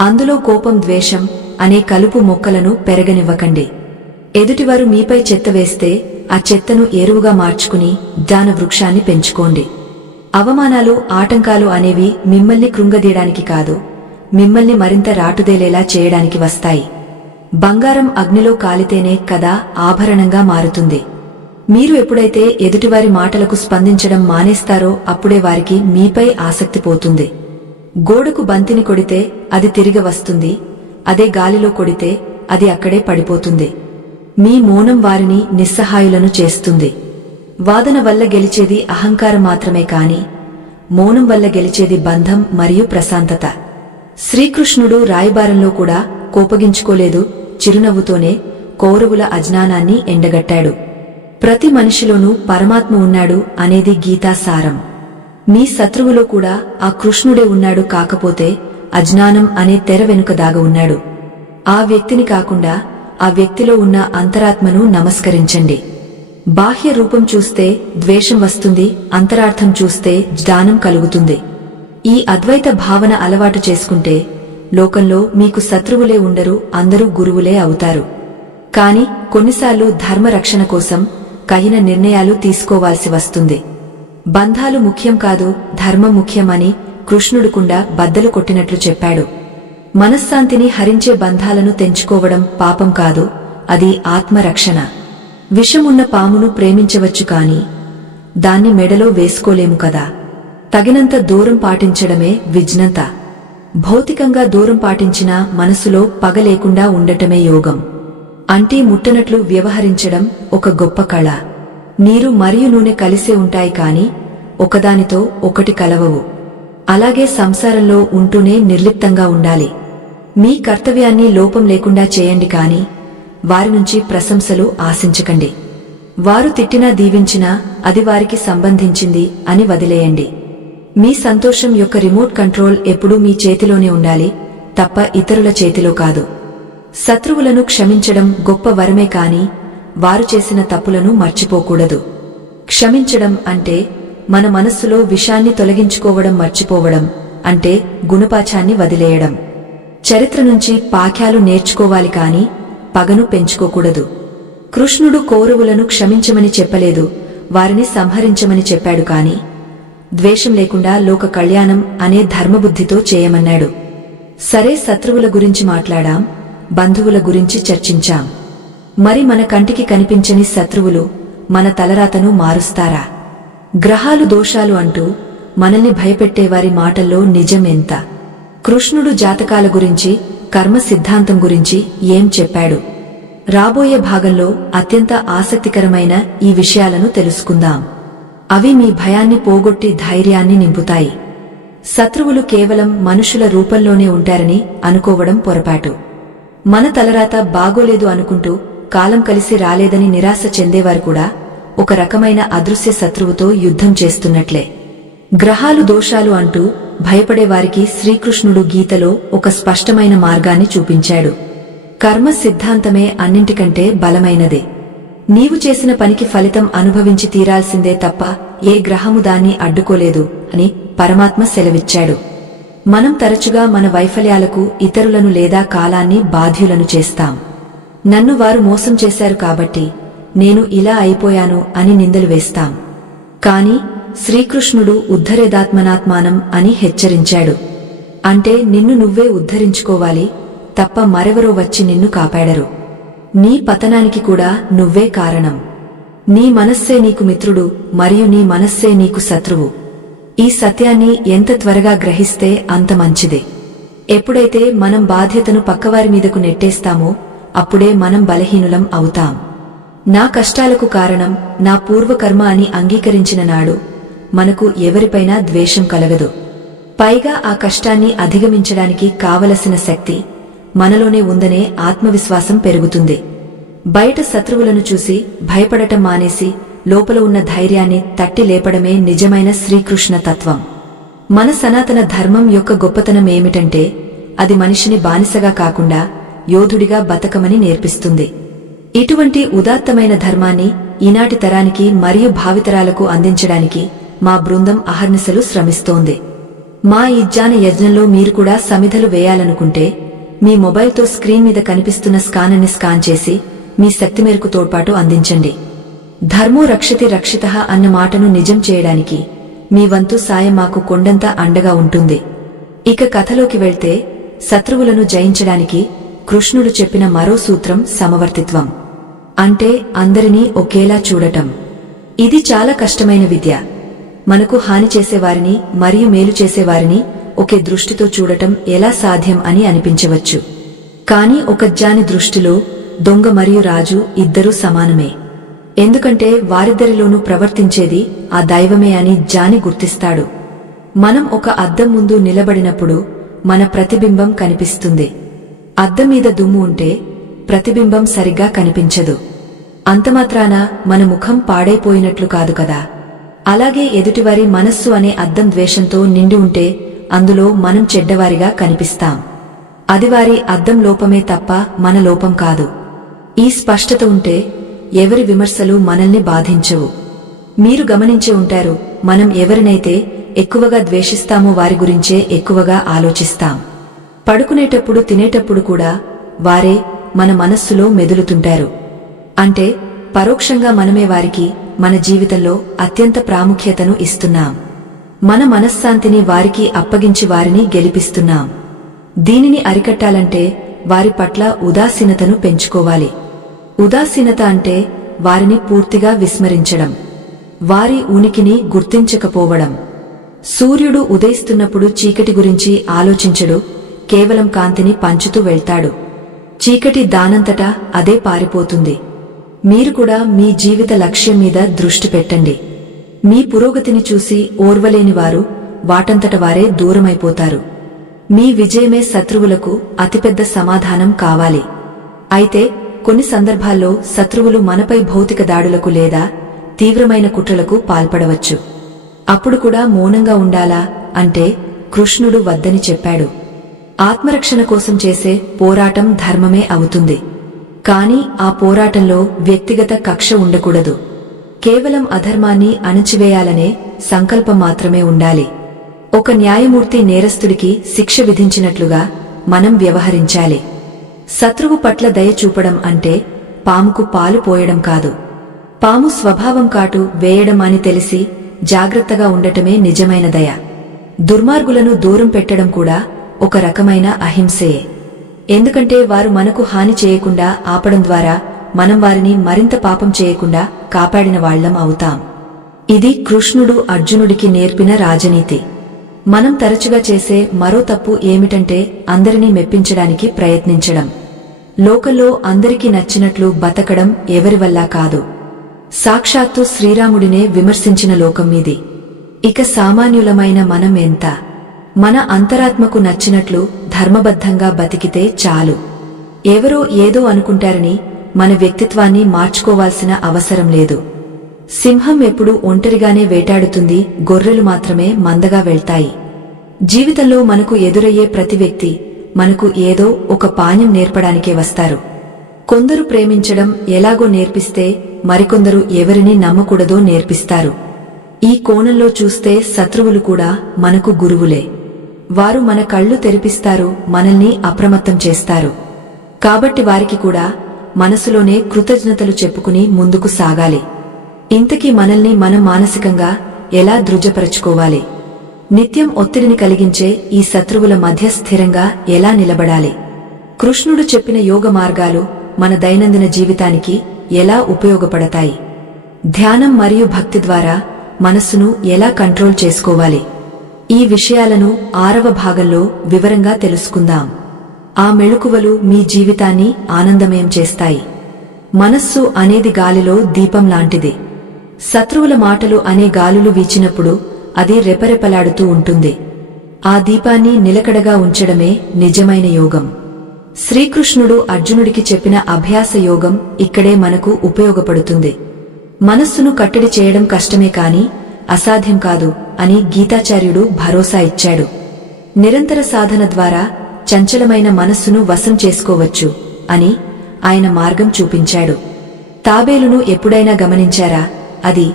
అందులో కోపం, ద్వేషం అనే కలుపు మొక్కలను పెరగనివ్వకండి. ఎదుటివారు మీపై చెత్త వేస్తే ఆ చెత్తను ఎరువుగా మార్చుకుని జ్ఞాన వృక్షాన్ని పెంచుకోండి. అవమానాలు, ఆటంకాలు అనేవి మిమ్మల్ని కృంగదీయడానికి కాదు, మిమ్మల్ని మరింత రాటుదేలేలా చేయడానికి వస్తాయి. బంగారం అగ్నిలో కాలితేనే కదా ఆభరణంగా మారుతుంది. మీరు ఎప్పుడైతే ఎదుటివారి మాటలకు స్పందించడం మానేస్తారో అప్పుడే వారికి మీపై ఆసక్తి పోతుంది. గోడకు బంతిని కొడితే అది తిరిగి వస్తుంది, అదే గాలిలో కొడితే అది అక్కడే పడిపోతుంది. మీ మౌనం వారిని నిస్సహాయులను చేస్తుంది. వాదన వల్ల గెలిచేది అహంకారం మాత్రమే కాని మౌనం వల్ల గెలిచేది బంధం మరియు ప్రశాంతత. శ్రీకృష్ణుడు రాయబారంలో కూడా కోపగించుకోలేదు, చిరునవ్వుతోనే కౌరవుల అజ్ఞానాన్ని ఎండగట్టాడు. ప్రతి మనిషిలోనూ పరమాత్మ ఉన్నాడు అనేది గీతాసారం. మీ శత్రువులో కూడా ఆ కృష్ణుడే ఉన్నాడు, కాకపోతే అజ్ఞానం అనే తెర వెనుక దాగ ఉన్నాడు. ఆ వ్యక్తిని కాకుండా ఆ వ్యక్తిలో ఉన్న అంతరాత్మను నమస్కరించండి. బాహ్య రూపం చూస్తే ద్వేషం వస్తుంది, అంతరార్థం చూస్తే జ్ఞానం కలుగుతుంది. ఈ అద్వైత భావన అలవాటు చేసుకుంటే లోకంలో మీకు శత్రువులే ఉండరు, అందరూ గురువులే అవుతారు. కాని కొన్నిసార్లు ధర్మరక్షణ కోసం కఠిన నిర్ణయాలు తీసుకోవాల్సి వస్తుంది. బంధాలు ముఖ్యం కాదు, ధర్మం ముఖ్యమని కృష్ణుడుకుండా బద్దలు కొట్టినట్లు చెప్పాడు. మనశ్శాంతిని హరించే బంధాలను తెంచుకోవడం పాపం కాదు, అది ఆత్మరక్షణ. విషమున్న పామును ప్రేమించవచ్చు కాని దాన్ని మెడలో వేసుకోలేము కదా. తగినంత దూరం పాటించడమే విజ్ఞత. భౌతికంగా దూరం పాటించినా మనసులో పగ లేకుండా ఉండటమే యోగం. అంటే ముట్టనట్లు వ్యవహరించడం ఒక గొప్ప కళ. నీరు మరియు నూనె కలిసే ఉంటాయి కాని ఒకదానితో ఒకటి కలవవు. అలాగే సంసారంలో ఉంటూనే నిర్లిప్తంగా ఉండాలి. మీ కర్తవ్యాన్ని లోపం లేకుండా చేయండి కాని వారి నుంచి ప్రశంసలు ఆశించకండి. వారు తిట్టినా దీవించినా అది వారికి సంబంధించింది అని వదిలేయండి. మీ సంతోషం యొక్క రిమోట్ కంట్రోల్ ఎప్పుడూ మీ చేతిలోనే ఉండాలి తప్ప ఇతరుల చేతిలో కాదు. శత్రువులను క్షమించడం గొప్ప వరమే కాని వారు చేసిన తప్పులను మర్చిపోకూడదు. క్షమించడం అంటే మన మనస్సులో విషాన్ని తొలగించుకోవడం, మర్చిపోవడం అంటే గుణపాఠాన్ని వదిలేయడం. చరిత్ర నుంచి పాఠాలు నేర్చుకోవాలి కాని పగను పెంచుకోకూడదు. కృష్ణుడు కౌరవులను క్షమించమని చెప్పలేదు, వారిని సంహరించమని చెప్పాడు. కాని ద్వేషం లేకుండా లోక కళ్యాణం అనే ధర్మబుద్ధితో చేయమన్నాడు. సరే, శత్రువుల గురించి మాట్లాడాం, బంధువుల గురించి చర్చించాం. మరి మన కంటికి కనిపించని శత్రువులు మన తలరాతను మారుస్తారా? గ్రహాలు దోషాలు అంటూ మనల్ని భయపెట్టేవారి మాటల్లో నిజం ఎంత? కృష్ణుడు జాతకాల గురించి, కర్మ సిద్ధాంతం గురించి ఏం చెప్పాడు? రాబోయే భాగంలో అత్యంత ఆసక్తికరమైన ఈ విషయాలను తెలుసుకుందాం. అవి మీ భయాన్ని పోగొట్టి ధైర్యాన్ని నింపుతాయి. శత్రువులు కేవలం మనుషుల రూపంలోనే ఉంటారని అనుకోవడం పొరపాటు. మన తలరాత బాగోలేదు అనుకుంటూ కాలం కలిసి రాలేదని నిరాశ చెందేవారు కూడా ఒక రకమైన అదృశ్య శత్రువుతో యుద్ధం చేస్తున్నట్లే. గ్రహాలు దోషాలు అంటూ భయపడేవారికి శ్రీకృష్ణుడు గీతలో ఒక స్పష్టమైన మార్గాన్ని చూపించాడు. కర్మ సిద్ధాంతమే అన్నింటికంటే బలమైనదే. నీవు చేసిన పనికి ఫలితం అనుభవించి తీరాల్సిందే తప్ప ఏ గ్రహము దాన్ని అడ్డుకోలేదు అని పరమాత్మ సెలవిచ్చాడు. మనం తరచుగా మన వైఫల్యాలకు ఇతరులను లేదా కాలాన్ని బాధ్యులను చేస్తాం. నన్ను వారు మోసం చేశారు కాబట్టి నేను ఇలా అయిపోయాను అని నిందలు వేస్తాం. కాని శ్రీకృష్ణుడు ఉద్ధరేదాత్మనాత్మానం అని హెచ్చరించాడు. అంటే నిన్ను నువ్వే ఉద్ధరించుకోవాలి తప్ప మరెవరో వచ్చి నిన్ను కాపాడరు. నీ పతనానికి కూడా నువ్వే కారణం. నీ మనస్సే నీకు మిత్రుడు మరియు నీ మనస్సే నీకు శత్రువు. ఈ సత్యాన్ని ఎంత త్వరగా గ్రహిస్తే అంత మంచిదే. ఎప్పుడైతే మనం బాధ్యతను పక్కవారి మీదకు నెట్టేస్తామో అప్పుడే మనం బలహీనులం అవుతాం. నా కష్టాలకు కారణం నా పూర్వకర్మ అని అంగీకరించిన నాడు మనకు ఎవరిపైనా ద్వేషం కలగదు. పైగా ఆ కష్టాన్ని అధిగమించడానికి కావలసిన శక్తి మనలోనే ఉందనే ఆత్మవిశ్వాసం పెరుగుతుంది. బయట శత్రువులను చూసి భయపడటం మానేసి లోపల ఉన్న ధైర్యాన్ని తట్టి లేపడమే నిజమైన శ్రీకృష్ణ తత్వం. మన సనాతన ధర్మం యొక్క గొప్పతనం ఏమిటంటే అది మనిషిని బానిసగా కాకుండా యోధుడిగా బతకమని నేర్పిస్తుంది. ఇటువంటి ఉదాత్తమైన ధర్మాన్ని ఈనాటి తరానికి మరియు భావితరాలకు అందించడానికి మా బృందం అహర్నిశలు శ్రమిస్తోంది. మా ఈ జ్ఞాన యజ్ఞంలో మీరు కూడా సమిధలు వేయాలనుకుంటే మీ మొబైల్తో స్క్రీన్ మీద కనిపిస్తున్న స్కానర్ని స్కాన్ చేసి మీ శక్తి మేరకు తోడ్పాటు అందించండి. ధర్మో రక్షతి రక్షితః అన్న మాటను నిజం చేయడానికి మీ వంతు సాయం మాకు కొండంత అండగా ఉంటుంది. ఇక కథలోకి వెళ్తే శత్రువులను జయించడానికి కృష్ణుడు చెప్పిన మరో సూత్రం సమవర్తిత్వం. అంటే అందరినీ ఒకేలా చూడటం. ఇది చాలా కష్టమైన విద్య. మనకు హాని చేసేవారిని మరియు మేలు చేసేవారిని ఒకే దృష్టితో చూడటం ఎలా సాధ్యం అని అనిపించవచ్చు. కాని ఒక జ్ఞాని దృష్టిలో దొంగ మరియు రాజు ఇద్దరూ సమానమే. ఎందుకంటే వారిద్దరిలోనూ ప్రవర్తించేది ఆ దైవమే అని జ్ఞాని గుర్తిస్తాడు. మనం ఒక అద్దం ముందు నిలబడినప్పుడు మన ప్రతిబింబం కనిపిస్తుంది. అద్దం మీద దుమ్ము ఉంటే ప్రతిబింబం సరిగ్గా కనిపించదు. అంతమాత్రాన మన ముఖం పాడైపోయినట్లు కాదు కదా. అలాగే ఎదుటివారి మనస్సు అనే అద్దం ద్వేషంతో నిండి ఉంటే అందులో మనం చెడ్డవారిగా కనిపిస్తాం. అది వారి అద్దం లోపమే తప్ప మన లోపం కాదు. ఈ స్పష్టత ఉంటే ఎవరి విమర్శలు మనల్ని బాధించవు. మీరు గమనించే ఉంటారు, మనం ఎవరినైతే ఎక్కువగా ద్వేషిస్తామో వారి గురించే ఎక్కువగా ఆలోచిస్తాం. పడుకునేటప్పుడు తినేటప్పుడు కూడా వారే మన మనస్సులో మెదులుతుంటారు. అంటే పరోక్షంగా మనమే వారికి మన జీవితంలో అత్యంత ప్రాముఖ్యతను ఇస్తున్నాం. మన మనశ్శాంతిని వారికి అప్పగించి వారిని గెలిపిస్తున్నాం. దీనిని అరికట్టాలంటే వారి పట్ల ఉదాసీనతను పెంచుకోవాలి. ఉదాసీనత అంటే వారిని పూర్తిగా విస్మరించడం, వారి ఉనికిని గుర్తించకపోవడం. సూర్యుడు ఉదయిస్తున్నప్పుడు చీకటి గురించి ఆలోచించడు, కేవలం కాంతిని పంచుతూ వెళ్తాడు. చీకటి దానంతటా అదే పారిపోతుంది. మీరు కూడా మీ జీవిత లక్ష్యం మీద దృష్టి పెట్టండి. మీ పురోగతిని చూసి ఓర్వలేనివారు వాటంతట వారే దూరమైపోతారు. మీ విజయమే శత్రువులకు అతిపెద్ద సమాధానం కావాలి. అయితే కొన్ని సందర్భాల్లో శత్రువులు మనపై భౌతిక దాడులకు లేదా తీవ్రమైన కుట్రలకు పాల్పడవచ్చు. అప్పుడు కూడా మౌనంగా ఉండాలా అంటే కృష్ణుడు వద్దని చెప్పాడు. ఆత్మరక్షణ కోసం చేసే పోరాటం ధర్మమే అవుతుంది. కాని ఆ పోరాటంలో వ్యక్తిగత కక్ష ఉండకూడదు. కేవలం అధర్మాన్ని అణచివేయాలనే సంకల్పం మాత్రమే ఉండాలి. ఒక న్యాయమూర్తి నేరస్తుడికి శిక్ష విధించినట్లుగా మనం వ్యవహరించాలి. శత్రువు పట్ల దయ చూపడం అంటే పాముకు పాలు పోయడం కాదు. పాము స్వభావం కాటు వేయడం అని తెలిసి జాగ్రత్తగా ఉండటమే నిజమైన దయ. దుర్మార్గులను దూరం పెట్టడం కూడా ఒక రకమైన అహింసయే. ఎందుకంటే వారు మనకు హాని చేయకుండా ఆపడం ద్వారా మనం వారిని మరింత పాపం చేయకుండా కాపాడిన వాళ్లం అవుతాం. ఇది కృష్ణుడు అర్జునుడికి నేర్పిన రాజనీతి. మనం తరచుగా చేసే మరో తప్పు ఏమిటంటే అందరినీ మెప్పించడానికి ప్రయత్నించడం. లోకంలో అందరికీ నచ్చినట్లు బతకడం ఎవరివల్లా కాదు. సాక్షాత్తు శ్రీరాముడినే విమర్శించిన లోకం మీది. ఇక సామాన్యులమైన మనం ఎంత? మన అంతరాత్మకు నచ్చినట్లు ధర్మబద్ధంగా బతికితే చాలు. ఎవరో ఏదో అనుకుంటారని మన వ్యక్తిత్వాన్ని మార్చుకోవాల్సిన అవసరం లేదు. సింహం ఎప్పుడూ ఒంటరిగానే వేటాడుతుంది, గొర్రెలు మాత్రమే మందగా వెళ్తాయి. జీవితంలో మనకు ఎదురయ్యే ప్రతి వ్యక్తి మనకు ఏదో ఒక పాఠం నేర్పడానికే వస్తారు. కొందరు ప్రేమించడం ఎలాగో నేర్పిస్తే మరికొందరు ఎవరిని నమ్మకూడదో నేర్పిస్తారు. ఈ కోణంలో చూస్తే శత్రువులు కూడా మనకు గురువులే. వారు మన కళ్ళు తెరిపిస్తారు, మనల్ని అప్రమత్తం చేస్తారు. కాబట్టి వారికి కూడా మనసులోనే కృతజ్ఞతలు చెప్పుకుని ముందుకు సాగాలి. ఇంతకీ మనల్ని మనం మానసికంగా ఎలా దృఢపరచుకోవాలి? నిత్యం ఒత్తిడిని కలిగించే ఈ శత్రువుల మధ్య స్థిరంగా ఎలా నిలబడాలి? కృష్ణుడు చెప్పిన యోగ మార్గాలు మన దైనందిన జీవితానికి ఎలా ఉపయోగపడతాయి? ధ్యానం మరియు భక్తి ద్వారా మనస్సును ఎలా కంట్రోల్ చేసుకోవాలి? ఈ విషయాలను 6వ భాగంలో వివరంగా తెలుసుకుందాం. ఆ మెళుకువలు మీ జీవితాన్ని ఆనందమయం చేస్తాయి. మనస్సు అనేది గాలిలో దీపం లాంటిది. శత్రువుల మాటలు అనే గాలులు వీచినప్పుడు అది రెపరెపలాడుతూ ఉంటుంది. ఆ దీపాన్ని నిలకడగా ఉంచడమే నిజమైన యోగం. శ్రీకృష్ణుడు అర్జునుడికి చెప్పిన అభ్యాస యోగం ఇక్కడే మనకు ఉపయోగపడుతుంది. మనస్సును కట్టడి చేయడం కష్టమే కాని అసాధ్యం కాదు అని గీతాచార్యుడు భరోసా ఇచ్చాడు. నిరంతర సాధన ద్వారా చంచలమైన మనస్సును వశం చేసుకోవచ్చు అని ఆయన మార్గం చూపించాడు. తాబేలును ఎప్పుడైనా గమనించారా? అది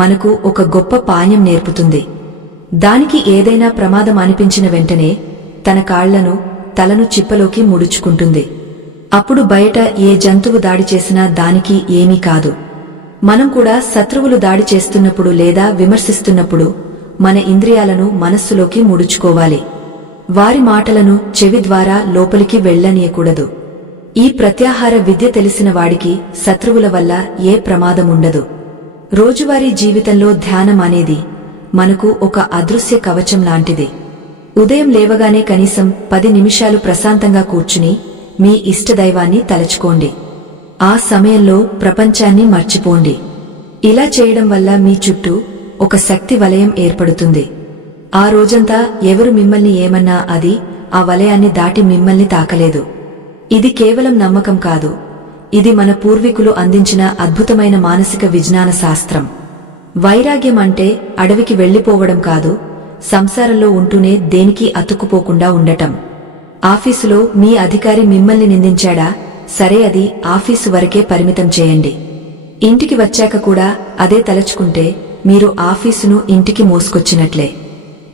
మనకు ఒక గొప్ప పాఠం నేర్పుతుంది. దానికి ఏదైనా ప్రమాదం అనిపించిన వెంటనే తన కాళ్లను తలను చిప్పలోకి ముడుచుకుంటుంది. అప్పుడు బయట ఏ జంతువు దాడి చేసినా దానికి ఏమీ కాదు. మనం కూడా శత్రువులు దాడి చేస్తున్నప్పుడు లేదా విమర్శిస్తున్నప్పుడు మన ఇంద్రియాలను మనస్సులోకి ముడుచుకోవాలి. వారి మాటలను చెవి ద్వారా లోపలికి వెళ్లనీయకూడదు. ఈ ప్రత్యాహార విద్య తెలిసిన వాడికి శత్రువుల వల్ల ఏ ప్రమాదముండదు. రోజువారీ జీవితంలో ధ్యానం అనేది మనకు ఒక అదృశ్య కవచం లాంటిది. ఉదయం లేవగానే కనీసం 10 నిమిషాలు ప్రశాంతంగా కూర్చుని మీ ఇష్టదైవాన్ని తలచుకోండి. ఆ సమయంలో ప్రపంచాన్ని మర్చిపోండి. ఇలా చేయడం వల్ల మీ చుట్టూ ఒక శక్తి వలయం ఏర్పడుతుంది. ఆ రోజంతా ఎవరు మిమ్మల్ని ఏమన్నా అది ఆ వలయాన్ని దాటి మిమ్మల్ని తాకలేదు. ఇది కేవలం నమ్మకం కాదు, ఇది మన పూర్వీకులు అందించిన అద్భుతమైన మానసిక విజ్ఞాన శాస్త్రం. వైరాగ్యం అంటే అడవికి వెళ్లిపోవడం కాదు, సంసారంలో ఉంటూనే దేనికి అతుక్కుపోకుండా ఉండటం. ఆఫీసులో మీ అధికారి మిమ్మల్ని నిందించాడా? సరే, అది ఆఫీసు వరకే పరిమితం చేయండి. ఇంటికి వచ్చాక కూడా అదే తలచుకుంటే మీరు ఆఫీసును ఇంటికి మోసుకొచ్చినట్లే.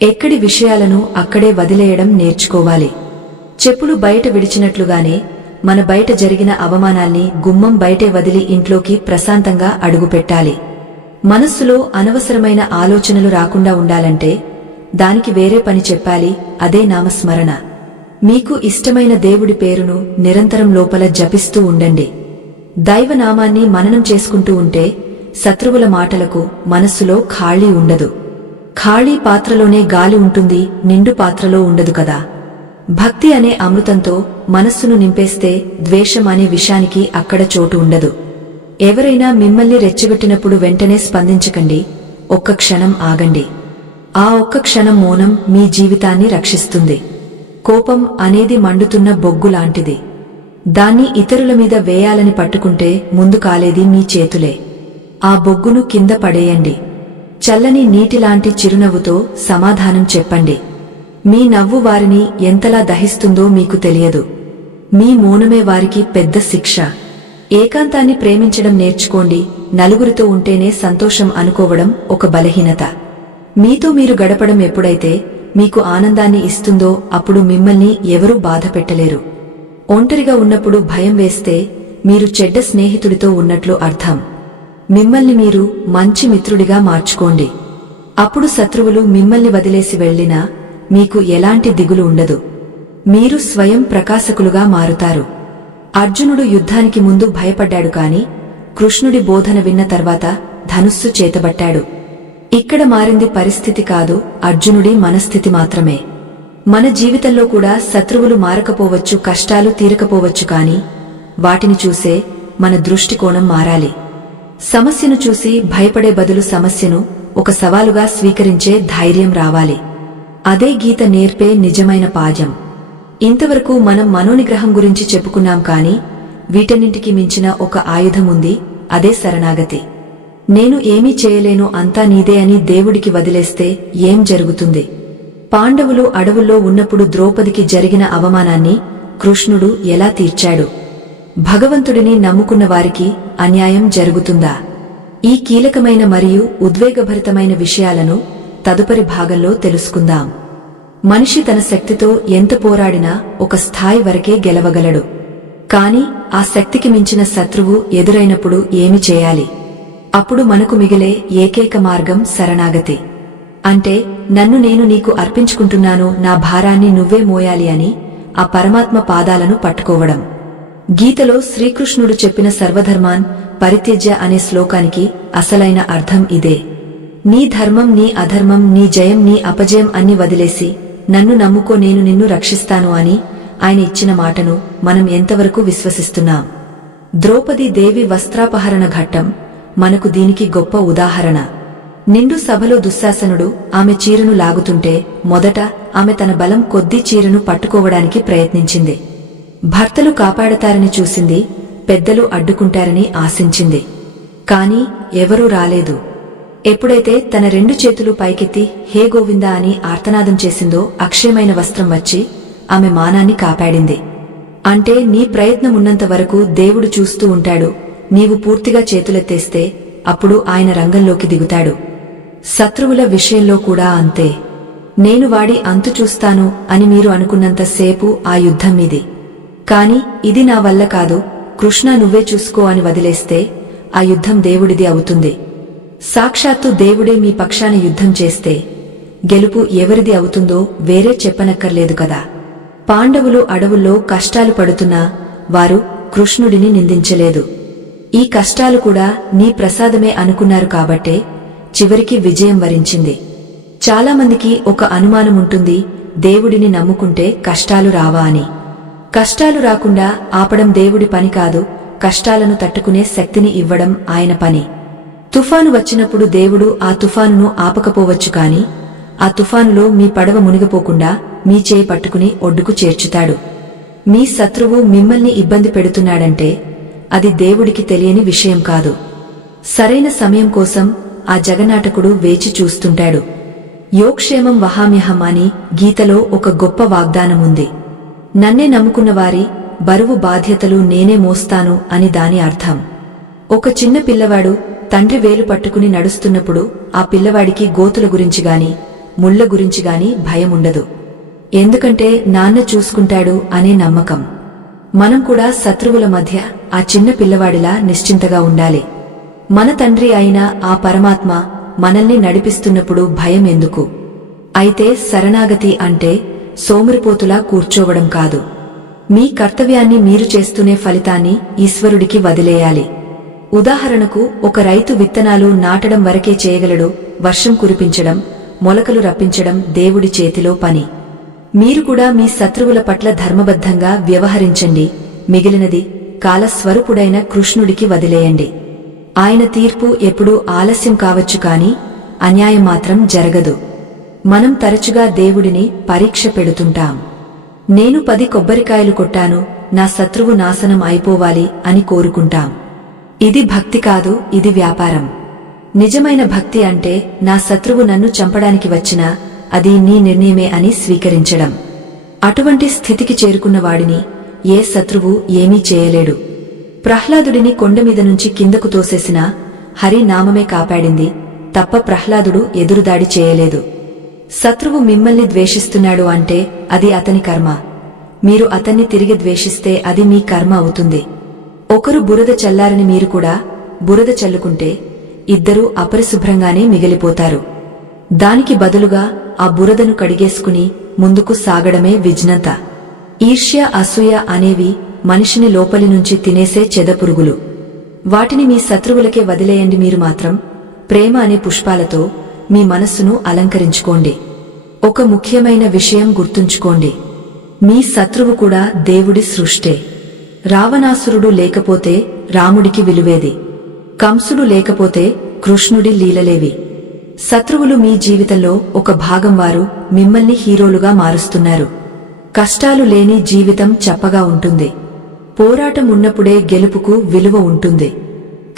ఎక్కడి విషయాలను అక్కడే వదిలేయడం నేర్చుకోవాలి. చెప్పులు బయట విడిచినట్లుగానే మన బయట జరిగిన అవమానాల్ని గుమ్మం బయటే వదిలి ఇంట్లోకి ప్రశాంతంగా అడుగుపెట్టాలి. మనస్సులో అనవసరమైన ఆలోచనలు రాకుండా ఉండాలంటే దానికి వేరే పని చెప్పాలి, అదే నామస్మరణ. మీకు ఇష్టమైన దేవుడి పేరును నిరంతరం లోపల జపిస్తూ ఉండండి. దైవనామాన్ని మననం చేసుకుంటూ ఉంటే శత్రువుల మాటలకు మనస్సులో ఖాళీ ఉండదు. ఖాళీ పాత్రలోనే గాలి ఉంటుంది, నిండు పాత్రలో ఉండదు కదా. భక్తి అనే అమృతంతో మనస్సును నింపేస్తే ద్వేషం అనే విషానికి అక్కడ చోటు ఉండదు. ఎవరైనా మిమ్మల్ని రెచ్చగొట్టినప్పుడు వెంటనే స్పందించకండి, ఒక్క క్షణం ఆగండి. ఆ ఒక్క క్షణం మౌనం మీ జీవితాన్ని రక్షిస్తుంది. కోపం అనేది మండుతున్న బొగ్గు లాంటిది. దాన్ని ఇతరుల మీద వేయాలని పట్టుకుంటే ముందు కాలేది మీ చేతులే. ఆ బొగ్గును కింద పడేయండి. చల్లని నీటిలాంటి చిరునవ్వుతో సమాధానం చెప్పండి. మీ నవ్వు వారిని ఎంతలా దహిస్తుందో మీకు తెలియదు. మీ మౌనమే వారికి పెద్ద శిక్ష. ఏకాంతాన్ని ప్రేమించడం నేర్చుకోండి. నలుగురితో ఉంటేనే సంతోషం అనుకోవడం ఒక బలహీనత. మీతో మీరు గడపడం ఎప్పుడైతే మీకు ఆనందాన్ని ఇస్తుందో అప్పుడు మిమ్మల్ని ఎవరూ బాధ పెట్టలేరు. ఒంటరిగా ఉన్నప్పుడు భయం వేస్తే మీరు చెడ్డ స్నేహితుడితో ఉన్నట్లు అర్థం. మిమ్మల్ని మీరు మంచి మిత్రుడిగా మార్చుకోండి. అప్పుడు శత్రువులు మిమ్మల్ని వదిలేసి వెళ్లినా మీకు ఎలాంటి దిగులు ఉండదు. మీరు స్వయం ప్రకాశకులుగా మారుతారు. అర్జునుడు యుద్ధానికి ముందు భయపడ్డాడు కాని కృష్ణుడి బోధన విన్న తర్వాత ధనుస్సు చేతబట్టాడు. ఇక్కడ మారింది పరిస్థితి కాదు, అర్జునుడి మనస్థితి మాత్రమే. మన జీవితంలో కూడా శత్రువులు మారకపోవచ్చు, కష్టాలు తీరకపోవచ్చు, కాని వాటిని చూసే మన దృష్టికోణం మారాలి. సమస్యను చూసి భయపడే బదులు సమస్యను ఒక సవాలుగా స్వీకరించే ధైర్యం రావాలి. అదే గీత నేర్పే నిజమైన పాఠం. ఇంతవరకు మనం మనోనిగ్రహం గురించి చెప్పుకున్నాం కాని వీటన్నింటికి మించిన ఒక ఆయుధం ఉంది, అదే శరణాగతి. నేను ఏమీ చేయలేను, అంతా నీదే అని దేవుడికి వదిలేస్తే ఏం జరుగుతుంది? పాండవులు అడవుల్లో ఉన్నప్పుడు ద్రౌపదికి జరిగిన అవమానాన్ని కృష్ణుడు ఎలా తీర్చాడు? భగవంతుడిని నమ్ముకున్న వారికి అన్యాయం జరుగుతుందా? ఈ కీలకమైన మరియు ఉద్వేగభరితమైన విషయాలను తదుపరి భాగంలో తెలుసుకుందాం. మనిషి తన శక్తితో ఎంత పోరాడినా ఒక స్థాయి వరకే గెలవగలడు. కాని ఆ శక్తికి మించిన శత్రువు ఎదురైనప్పుడు ఏమి చేయాలి? అప్పుడు మనకు మిగిలే ఏకైక మార్గం శరణాగతి. అంటే నన్ను నేను నీకు అర్పించుకుంటున్నాను, నా భారాన్ని నువ్వే మోయాలి అని ఆ పరమాత్మ పాదాలను పట్టుకోవడం. గీతలో శ్రీకృష్ణుడు చెప్పిన సర్వధర్మాన్ పరిత్యజ్య అనే శ్లోకానికి అసలైన అర్థం ఇదే. నీ ధర్మం, నీ అధర్మం, నీ జయం, నీ అపజయం అన్ని వదిలేసి నన్ను నమ్ముకో, నేను నిన్ను రక్షిస్తాను అని ఆయన ఇచ్చిన మాటను మనం ఎంతవరకు విశ్వసిస్తున్నాం? ద్రౌపదీ దేవి వస్త్రాపహరణ ఘట్టం మనకు దీనికి గొప్ప ఉదాహరణ. నిండు సభలో దుశ్శాసనుడు ఆమె చీరను లాగుతుంటే మొదట ఆమె తన బలం కొద్దీ చీరను పట్టుకోవడానికి ప్రయత్నించింది. భర్తలు కాపాడతారని చూసింది, పెద్దలు అడ్డుకుంటారని ఆశించింది. కాని ఎవరూ రాలేదు. ఎప్పుడైతే తన 2 చేతులు పైకెత్తి హే గోవిందా అని ఆర్తనాదం చేసిందో అక్షయమైన వస్త్రం వచ్చి ఆమె మానాన్ని కాపాడింది. అంటే నీ ప్రయత్నం ఉన్నంత వరకు దేవుడు చూస్తూ ఉంటాడు. నీవు పూర్తిగా చేతులెత్తేస్తే అప్పుడు ఆయన రంగంలోకి దిగుతాడు. శత్రువుల విషయంలో కూడా అంతే. నేను వాడి అంతు చూస్తాను అని మీరు అనుకున్నంతసేపు ఆ యుద్ధం మీది. కాని ఇది నా వల్ల కాదు, కృష్ణ నువ్వే చూసుకో అని వదిలేస్తే ఆ యుద్ధం దేవుడిది అవుతుంది. సాక్షాత్తు దేవుడే మీ పక్షాన యుద్ధం చేస్తే గెలుపు ఎవరిది అవుతుందో వేరే చెప్పనక్కర్లేదు కదా. పాండవులు అడవుల్లో కష్టాలు పడుతున్నా వారు కృష్ణుడిని నిందించలేదు. ఈ కష్టాలు కూడా నీ ప్రసాదమే అనుకున్నారు కాబట్టే చివరికి విజయం వరించింది. చాలామందికి ఒక అనుమానముంటుంది, దేవుడిని నమ్ముకుంటే కష్టాలు రావా అని. కష్టాలు రాకుండా ఆపడం దేవుడి పని కాదు, కష్టాలను తట్టుకునే శక్తిని ఇవ్వడం ఆయన పని. తుఫాను వచ్చినప్పుడు దేవుడు ఆ తుఫానును ఆపకపోవచ్చు కాని ఆ తుఫానులో మీ పడవ మునిగిపోకుండా మీ చేయి పట్టుకుని ఒడ్డుకు చేర్చుతాడు. మీ శత్రువు మిమ్మల్ని ఇబ్బంది పెడుతున్నాడంటే అది దేవుడికి తెలియని విషయం కాదు. సరైన సమయం కోసం ఆ జగన్నాటకుడు వేచి చూస్తుంటాడు. యోక్షేమం వహామ్యహం అని గీతలో ఒక గొప్ప వాగ్దానముంది. నన్నే నమ్ముకున్నవారి బరువు బాధ్యతలు నేనే మోస్తాను అని దాని అర్థం. ఒక చిన్న పిల్లవాడు తండ్రి వేలు పట్టుకుని నడుస్తున్నప్పుడు ఆ పిల్లవాడికి గోతుల గురించిగాని ముళ్ల గురించిగాని భయముండదు. ఎందుకంటే నాన్న చూసుకుంటాడు అనే నమ్మకం. మనం కూడా శత్రువుల మధ్య ఆ చిన్న పిల్లవాడిలా నిశ్చింతగా ఉండాలి. మన తండ్రి అయిన ఆ పరమాత్మ మనల్ని నడిపిస్తున్నప్పుడు భయం ఎందుకు? అయితే శరణాగతి అంటే సోమరిపోతులా కూర్చోవడం కాదు. మీ కర్తవ్యాన్ని మీరు చేస్తూనే ఫలితాన్ని ఈశ్వరుడికి వదిలేయాలి. ఉదాహరణకు ఒక రైతు విత్తనాలు నాటడం వరకే చేయగలడు, వర్షం కురిపించడం, మొలకలు రప్పించడం దేవుడి చేతిలో పని. మీరు కూడా మీ శత్రువుల పట్ల ధర్మబద్ధంగా వ్యవహరించండి, మిగిలినది కాలస్వరూపుడైన కృష్ణుడికి వదిలేయండి. ఆయన తీర్పు ఎప్పుడూ ఆలస్యం కావచ్చు కాని అన్యాయం మాత్రం జరగదు. మనం తరచుగా దేవుడిని పరీక్ష పెడుతుంటాం. నేను 10 కొబ్బరికాయలు కొట్టాను, నా శత్రువు నాశనం అయిపోవాలి అని కోరుకుంటాం. ఇది భక్తి కాదు, ఇది వ్యాపారం. నిజమైన భక్తి అంటే నా శత్రువు నన్ను చంపడానికి వచ్చినా అది నీ నిర్ణయమే అని స్వీకరించడం. అటువంటి స్థితికి చేరుకున్న వాడిని ఏ శత్రువు ఏమీ చేయలేడు. ప్రహ్లాదుడిని కొండమీద నుంచి కిందకు తోసేసినా హరి నామమే కాపాడింది తప్ప ప్రహ్లాదుడు ఎదురుదాడి చేయలేదు. శత్రువు మిమ్మల్ని ద్వేషిస్తున్నాడు అంటే అది అతని కర్మ. మీరు అతన్ని తిరిగి ద్వేషిస్తే అది మీ కర్మ అవుతుంది. ఒకరు బురద చల్లారని మీరు కూడా బురద చల్లుకుంటే ఇద్దరూ అపరిశుభ్రంగానే మిగిలిపోతారు. దానికి బదులుగా ఆ బురదను కడిగేసుకుని ముందుకు సాగడమే విజ్ఞత. ఈర్ష్య, అసూయ అనేవి మనిషిని లోపలి నుంచి తినేసే చెదపురుగులు. వాటిని మీ శత్రువులకే వదిలేయండి. మీరు మాత్రం ప్రేమ అనే పుష్పాలతో మీ మనస్సును అలంకరించుకోండి. ఒక ముఖ్యమైన విషయం గుర్తుంచుకోండి, మీ శత్రువు కూడా దేవుడి సృష్టే. రావణాసురుడు లేకపోతే రాముడికి విలువేది, కంసుడు లేకపోతే కృష్ణుడి లీలలేవి. శత్రువులు మీ జీవితంలో ఒక భాగం. వారు మిమ్మల్ని హీరోలుగా మారుస్తున్నారు. కష్టాలు లేని జీవితం చప్పగా ఉంటుంది. పోరాటం ఉన్నప్పుడే గెలుపుకు విలువ ఉంటుంది.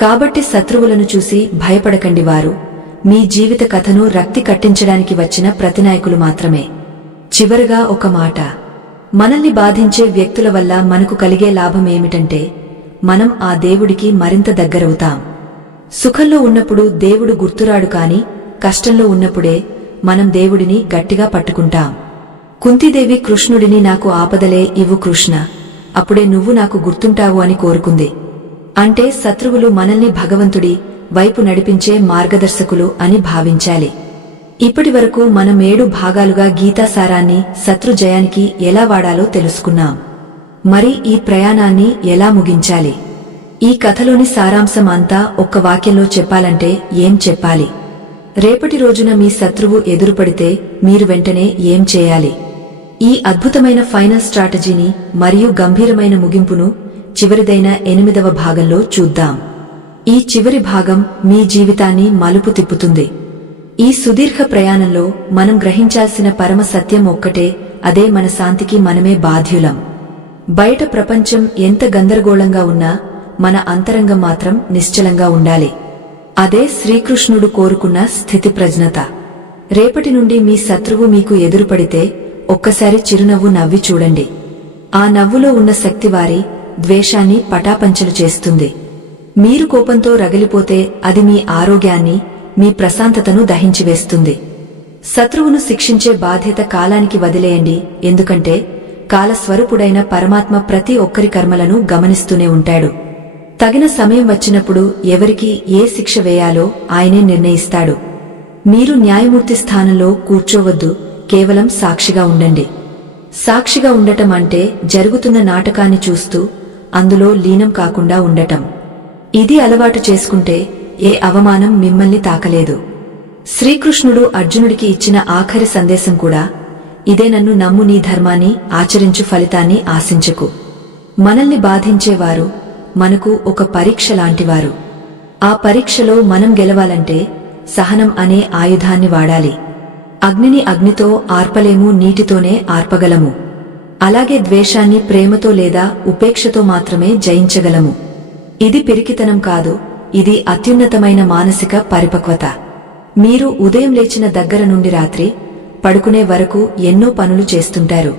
కాబట్టి శత్రువులను చూసి భయపడకండి. వారు మీ జీవిత కథను రక్తి కట్టించడానికి వచ్చిన ప్రతినాయకులు మాత్రమే. చివరగా ఒక మాట. మనల్ని బాధించే వ్యక్తుల వల్ల మనకు కలిగే లాభం ఏమిటంటే మనం ఆ దేవుడికి మరింత దగ్గరవుతాం. సుఖంలో ఉన్నప్పుడు దేవుడు గుర్తురాడు కాని కష్టంలో ఉన్నప్పుడే మనం దేవుడిని గట్టిగా పట్టుకుంటాం. కుంతీదేవి కృష్ణుడిని నాకు ఆపదలే ఇవ్వు కృష్ణ, అప్పుడే నువ్వు నాకు గుర్తుంటావు అని కోరుకుంది. అంటే శత్రువులు మనల్ని భగవంతుడి వైపు నడిపించే మార్గదర్శకులు అని భావించాలి. ఇప్పటి వరకు మనం 7 భాగాలుగా గీతాసారాన్ని శత్రుజయానికి ఎలా వాడాలో తెలుసుకున్నాం. మరి ఈ ప్రయాణాన్ని ఎలా ముగించాలి? ఈ కథలోని సారాంశం అంతా ఒక్క వాక్యంలో చెప్పాలంటే ఏం చెప్పాలి? రేపటి రోజున మీ శత్రువు ఎదురుపడితే మీరు వెంటనే ఏం చేయాలి? ఈ అద్భుతమైన ఫైనల్ స్ట్రాటజీని మరియు గంభీరమైన ముగింపును చివరిదైన 8వ భాగంలో చూద్దాం. ఈ చివరి భాగం మీ జీవితాన్ని మలుపు తిప్పుతుంది. ఈ సుదీర్ఘ ప్రయాణంలో మనం గ్రహించాల్సిన పరమ సత్యం ఒక్కటే, అదే మన శాంతికి మనమే బాధ్యులం. బయట ప్రపంచం ఎంత గందరగోళంగా ఉన్నా మన అంతరంగం మాత్రం నిశ్చలంగా ఉండాలి. అదే శ్రీకృష్ణుడు కోరుకున్న స్థితి ప్రజ్ఞత. రేపటి నుండి మీ శత్రువు మీకు ఎదురుపడితే ఒక్కసారి చిరునవ్వు నవ్వి చూడండి. ఆ నవ్వులో ఉన్న శక్తి వారి ద్వేషాన్ని పటాపంచలు చేస్తుంది. మీరు కోపంతో రగిలిపోతే అది మీ ఆరోగ్యాన్ని, మీ ప్రశాంతతను దహించివేస్తుంది. శత్రువును శిక్షించే బాధ్యత కాలానికి వదిలేయండి, ఎందుకంటే కాలస్వరూపుడైన పరమాత్మ ప్రతి ఒక్కరి కర్మలను గమనిస్తూనే ఉంటాడు. తగిన సమయం వచ్చినప్పుడు ఎవరికి ఏ శిక్ష వేయాలో ఆయనే నిర్ణయిస్తాడు. మీరు న్యాయమూర్తి స్థానంలో కూర్చోవద్దు, కేవలం సాక్షిగా ఉండండి. సాక్షిగా ఉండటం అంటే జరుగుతున్న నాటకాన్ని చూస్తూ అందులో లీనం కాకుండా ఉండటం. ఇది అలవాటు చేసుకుంటే ఏ అవమానం మిమ్మల్ని తాకలేదు. శ్రీకృష్ణుడు అర్జునుడికి ఇచ్చిన ఆఖరి సందేశం కూడా ఇదే, నన్ను నమ్ము, నీ ధర్మాన్ని ఆచరించు, ఫలితాన్ని ఆశించకు. మనల్ని బాధించేవారు మనకు ఒక పరీక్ష లాంటివారు. ఆ పరీక్షలో మనం గెలవాలంటే సహనం అనే ఆయుధాన్ని వాడాలి. అగ్నిని అగ్నితో ఆర్పలేము, నీటితోనే ఆర్పగలము. అలాగే ద్వేషాన్ని ప్రేమతో లేదా ఉపేక్షతో మాత్రమే జయించగలము. ఇది పిరికితనం కాదు, ఇది అత్యున్నతమైన మానసిక పరిపక్వత. మీరు ఉదయం లేచిన దగ్గర నుండి రాత్రి పడుకునే వరకు ఎన్నో పనులు చేస్తుంటారు.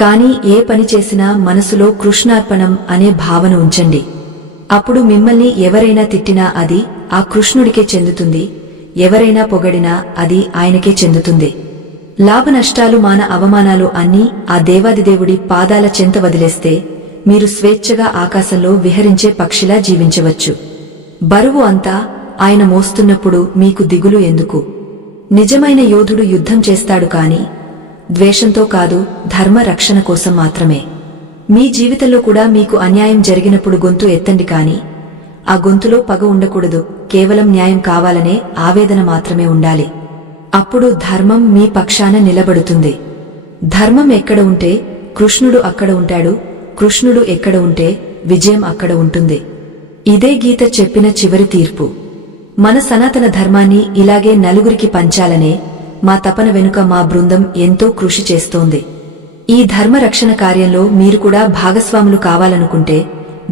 కానీ ఏ పని చేసినా మనసులో కృష్ణార్పణం అనే భావన ఉంచండి. అప్పుడు మిమ్మల్ని ఎవరైనా తిట్టినా అది ఆ కృష్ణుడికే చెందుతుంది, ఎవరైనా పొగడినా అది ఆయనకే చెందుతుంది. లాభనష్టాలు, మాన అవమానాలు అన్నీ ఆ దేవాదిదేవుడి పాదాల చెంత వదిలేస్తే మీరు స్వేచ్ఛగా ఆకాశంలో విహరించే పక్షిలా జీవించవచ్చు. బరువు అంతా ఆయన మోస్తున్నప్పుడు మీకు దిగులు ఎందుకు? నిజమైన యోధుడు యుద్ధం చేస్తాడు కాని ద్వేషంతో కాదు, ధర్మ రక్షణ కోసం మాత్రమే. మీ జీవితంలో కూడా మీకు అన్యాయం జరిగినప్పుడు గొంతు ఎత్తండి, కాని ఆ గొంతులో పగ ఉండకూడదు. కేవలం న్యాయం కావాలనే ఆవేదన మాత్రమే ఉండాలి. అప్పుడు ధర్మం మీ పక్షాన నిలబడుతుంది. ధర్మం ఎక్కడ ఉంటే కృష్ణుడు అక్కడ ఉంటాడు, కృష్ణుడు ఎక్కడ ఉంటే విజయం అక్కడ ఉంటుంది. ఇదే గీత చెప్పిన చివరి తీర్పు. మన సనాతన ధర్మాన్ని ఇలాగే నలుగురికి పంచాలనే మా తపన వెనుక మా బృందం ఎంతో కృషి చేస్తోంది. ఈ ధర్మ రక్షణ కార్యంలో మీరు కూడా భాగస్వాములు కావాలనుకుంటే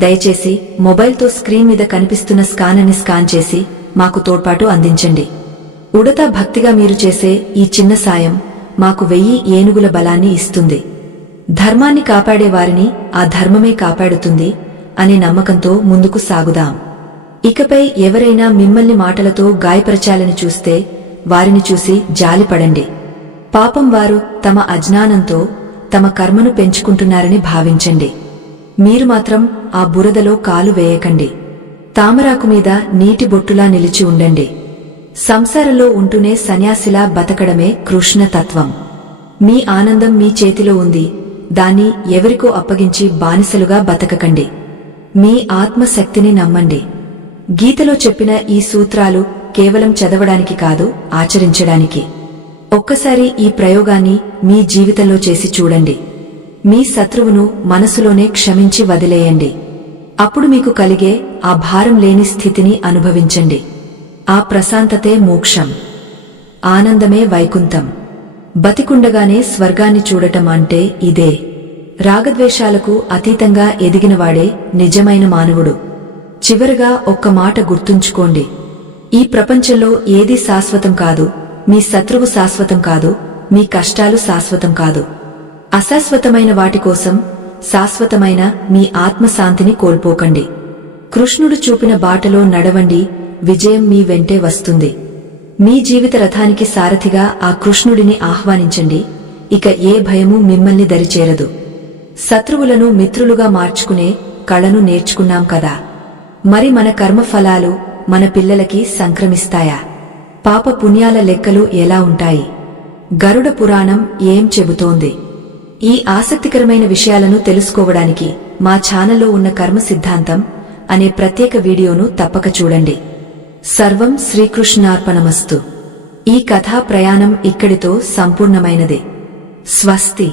దయచేసి మొబైల్తో స్క్రీన్ మీద కనిపిస్తున్న స్కానర్ని స్కాన్ చేసి మాకు తోడ్పాటు అందించండి. ఉడతా భక్తిగా మీరు చేసే ఈ చిన్న సాయం మాకు 1000 ఏనుగుల బలాన్ని ఇస్తుంది. ధర్మాన్ని కాపాడే వారిని ఆ ధర్మమే కాపాడుతుంది అనే నమ్మకంతో ముందుకు సాగుదాం. ఇకపై ఎవరైనా మిమ్మల్ని మాటలతో గాయపరచాలని చూస్తే వారిని చూసి జాలిపడండి. పాపం వారు తమ అజ్ఞానంతో తమ కర్మను పెంచుకుంటున్నారని భావించండి. మీరు మాత్రం ఆ బురదలో కాలు వేయకండి. తామరాకు మీద నీటి బొట్టులా నిలిచి ఉండండి. సంసారంలో ఉంటూనే సన్యాసిలా బతకడమే కృష్ణ తత్వం. మీ ఆనందం మీ చేతిలో ఉంది, దాన్ని ఎవరికో అప్పగించి బానిసలుగా బతకకండి. మీ ఆత్మశక్తిని నమ్మండి. గీతలో చెప్పిన ఈ సూత్రాలు కేవలం చదవడానికి కాదు, ఆచరించడానికి. ఒక్కసారి ఈ ప్రయోగాన్ని మీ జీవితంలో చేసి చూడండి. మీ శత్రువును మనసులోనే క్షమించి వదిలేయండి. అప్పుడు మీకు కలిగే ఆ భారం లేని స్థితిని అనుభవించండి. ఆ ప్రశాంతతే మోక్షం, ఆనందమే వైకుంఠం. బతికుండగానే స్వర్గాన్ని చూడటం అంటే ఇదే. రాగద్వేషాలకు అతీతంగా ఎదిగినవాడే నిజమైన మానవుడు. చివరగా ఒక్క మాట గుర్తుంచుకోండి. ఈ ప్రపంచంలో ఏదీ శాశ్వతం కాదు. మీ శత్రువు శాశ్వతం కాదు. మీ కష్టాలు శాశ్వతం కాదు. అశాశ్వతమైన వాటి కోసం శాశ్వతమైన మీ ఆత్మశాంతిని కోల్పోకండి. కృష్ణుడు చూపిన బాటలో నడవండి. విజయం మీ వెంటే వస్తుంది. మీ జీవిత రథానికి సారథిగా ఆ కృష్ణుడిని ఆహ్వానించండి. ఇక ఏ భయమూ మిమ్మల్ని దరిచేరదు. శత్రువులను మిత్రులుగా మార్చుకునే కళను నేర్చుకున్నాం కదా. మరి మన కర్మఫలాలు మన పిల్లలకి సంక్రమిస్తాయా? పాప పుణ్యాల లెక్కలు ఎలా ఉంటాయి? గరుడ పురాణం ఏం చెబుతోంది? ఈ ఆసక్తికరమైన విషయాలను తెలుసుకోవడానికి మా ఛానల్లో ఉన్న కర్మ సిద్ధాంతం అనే ప్రత్యేక వీడియోను తప్పక చూడండి. సర్వం శ్రీకృష్ణార్పణమస్తు. ఈ కథా ప్రయాణం ఇక్కడితో సంపూర్ణమైనదే. స్వస్తి.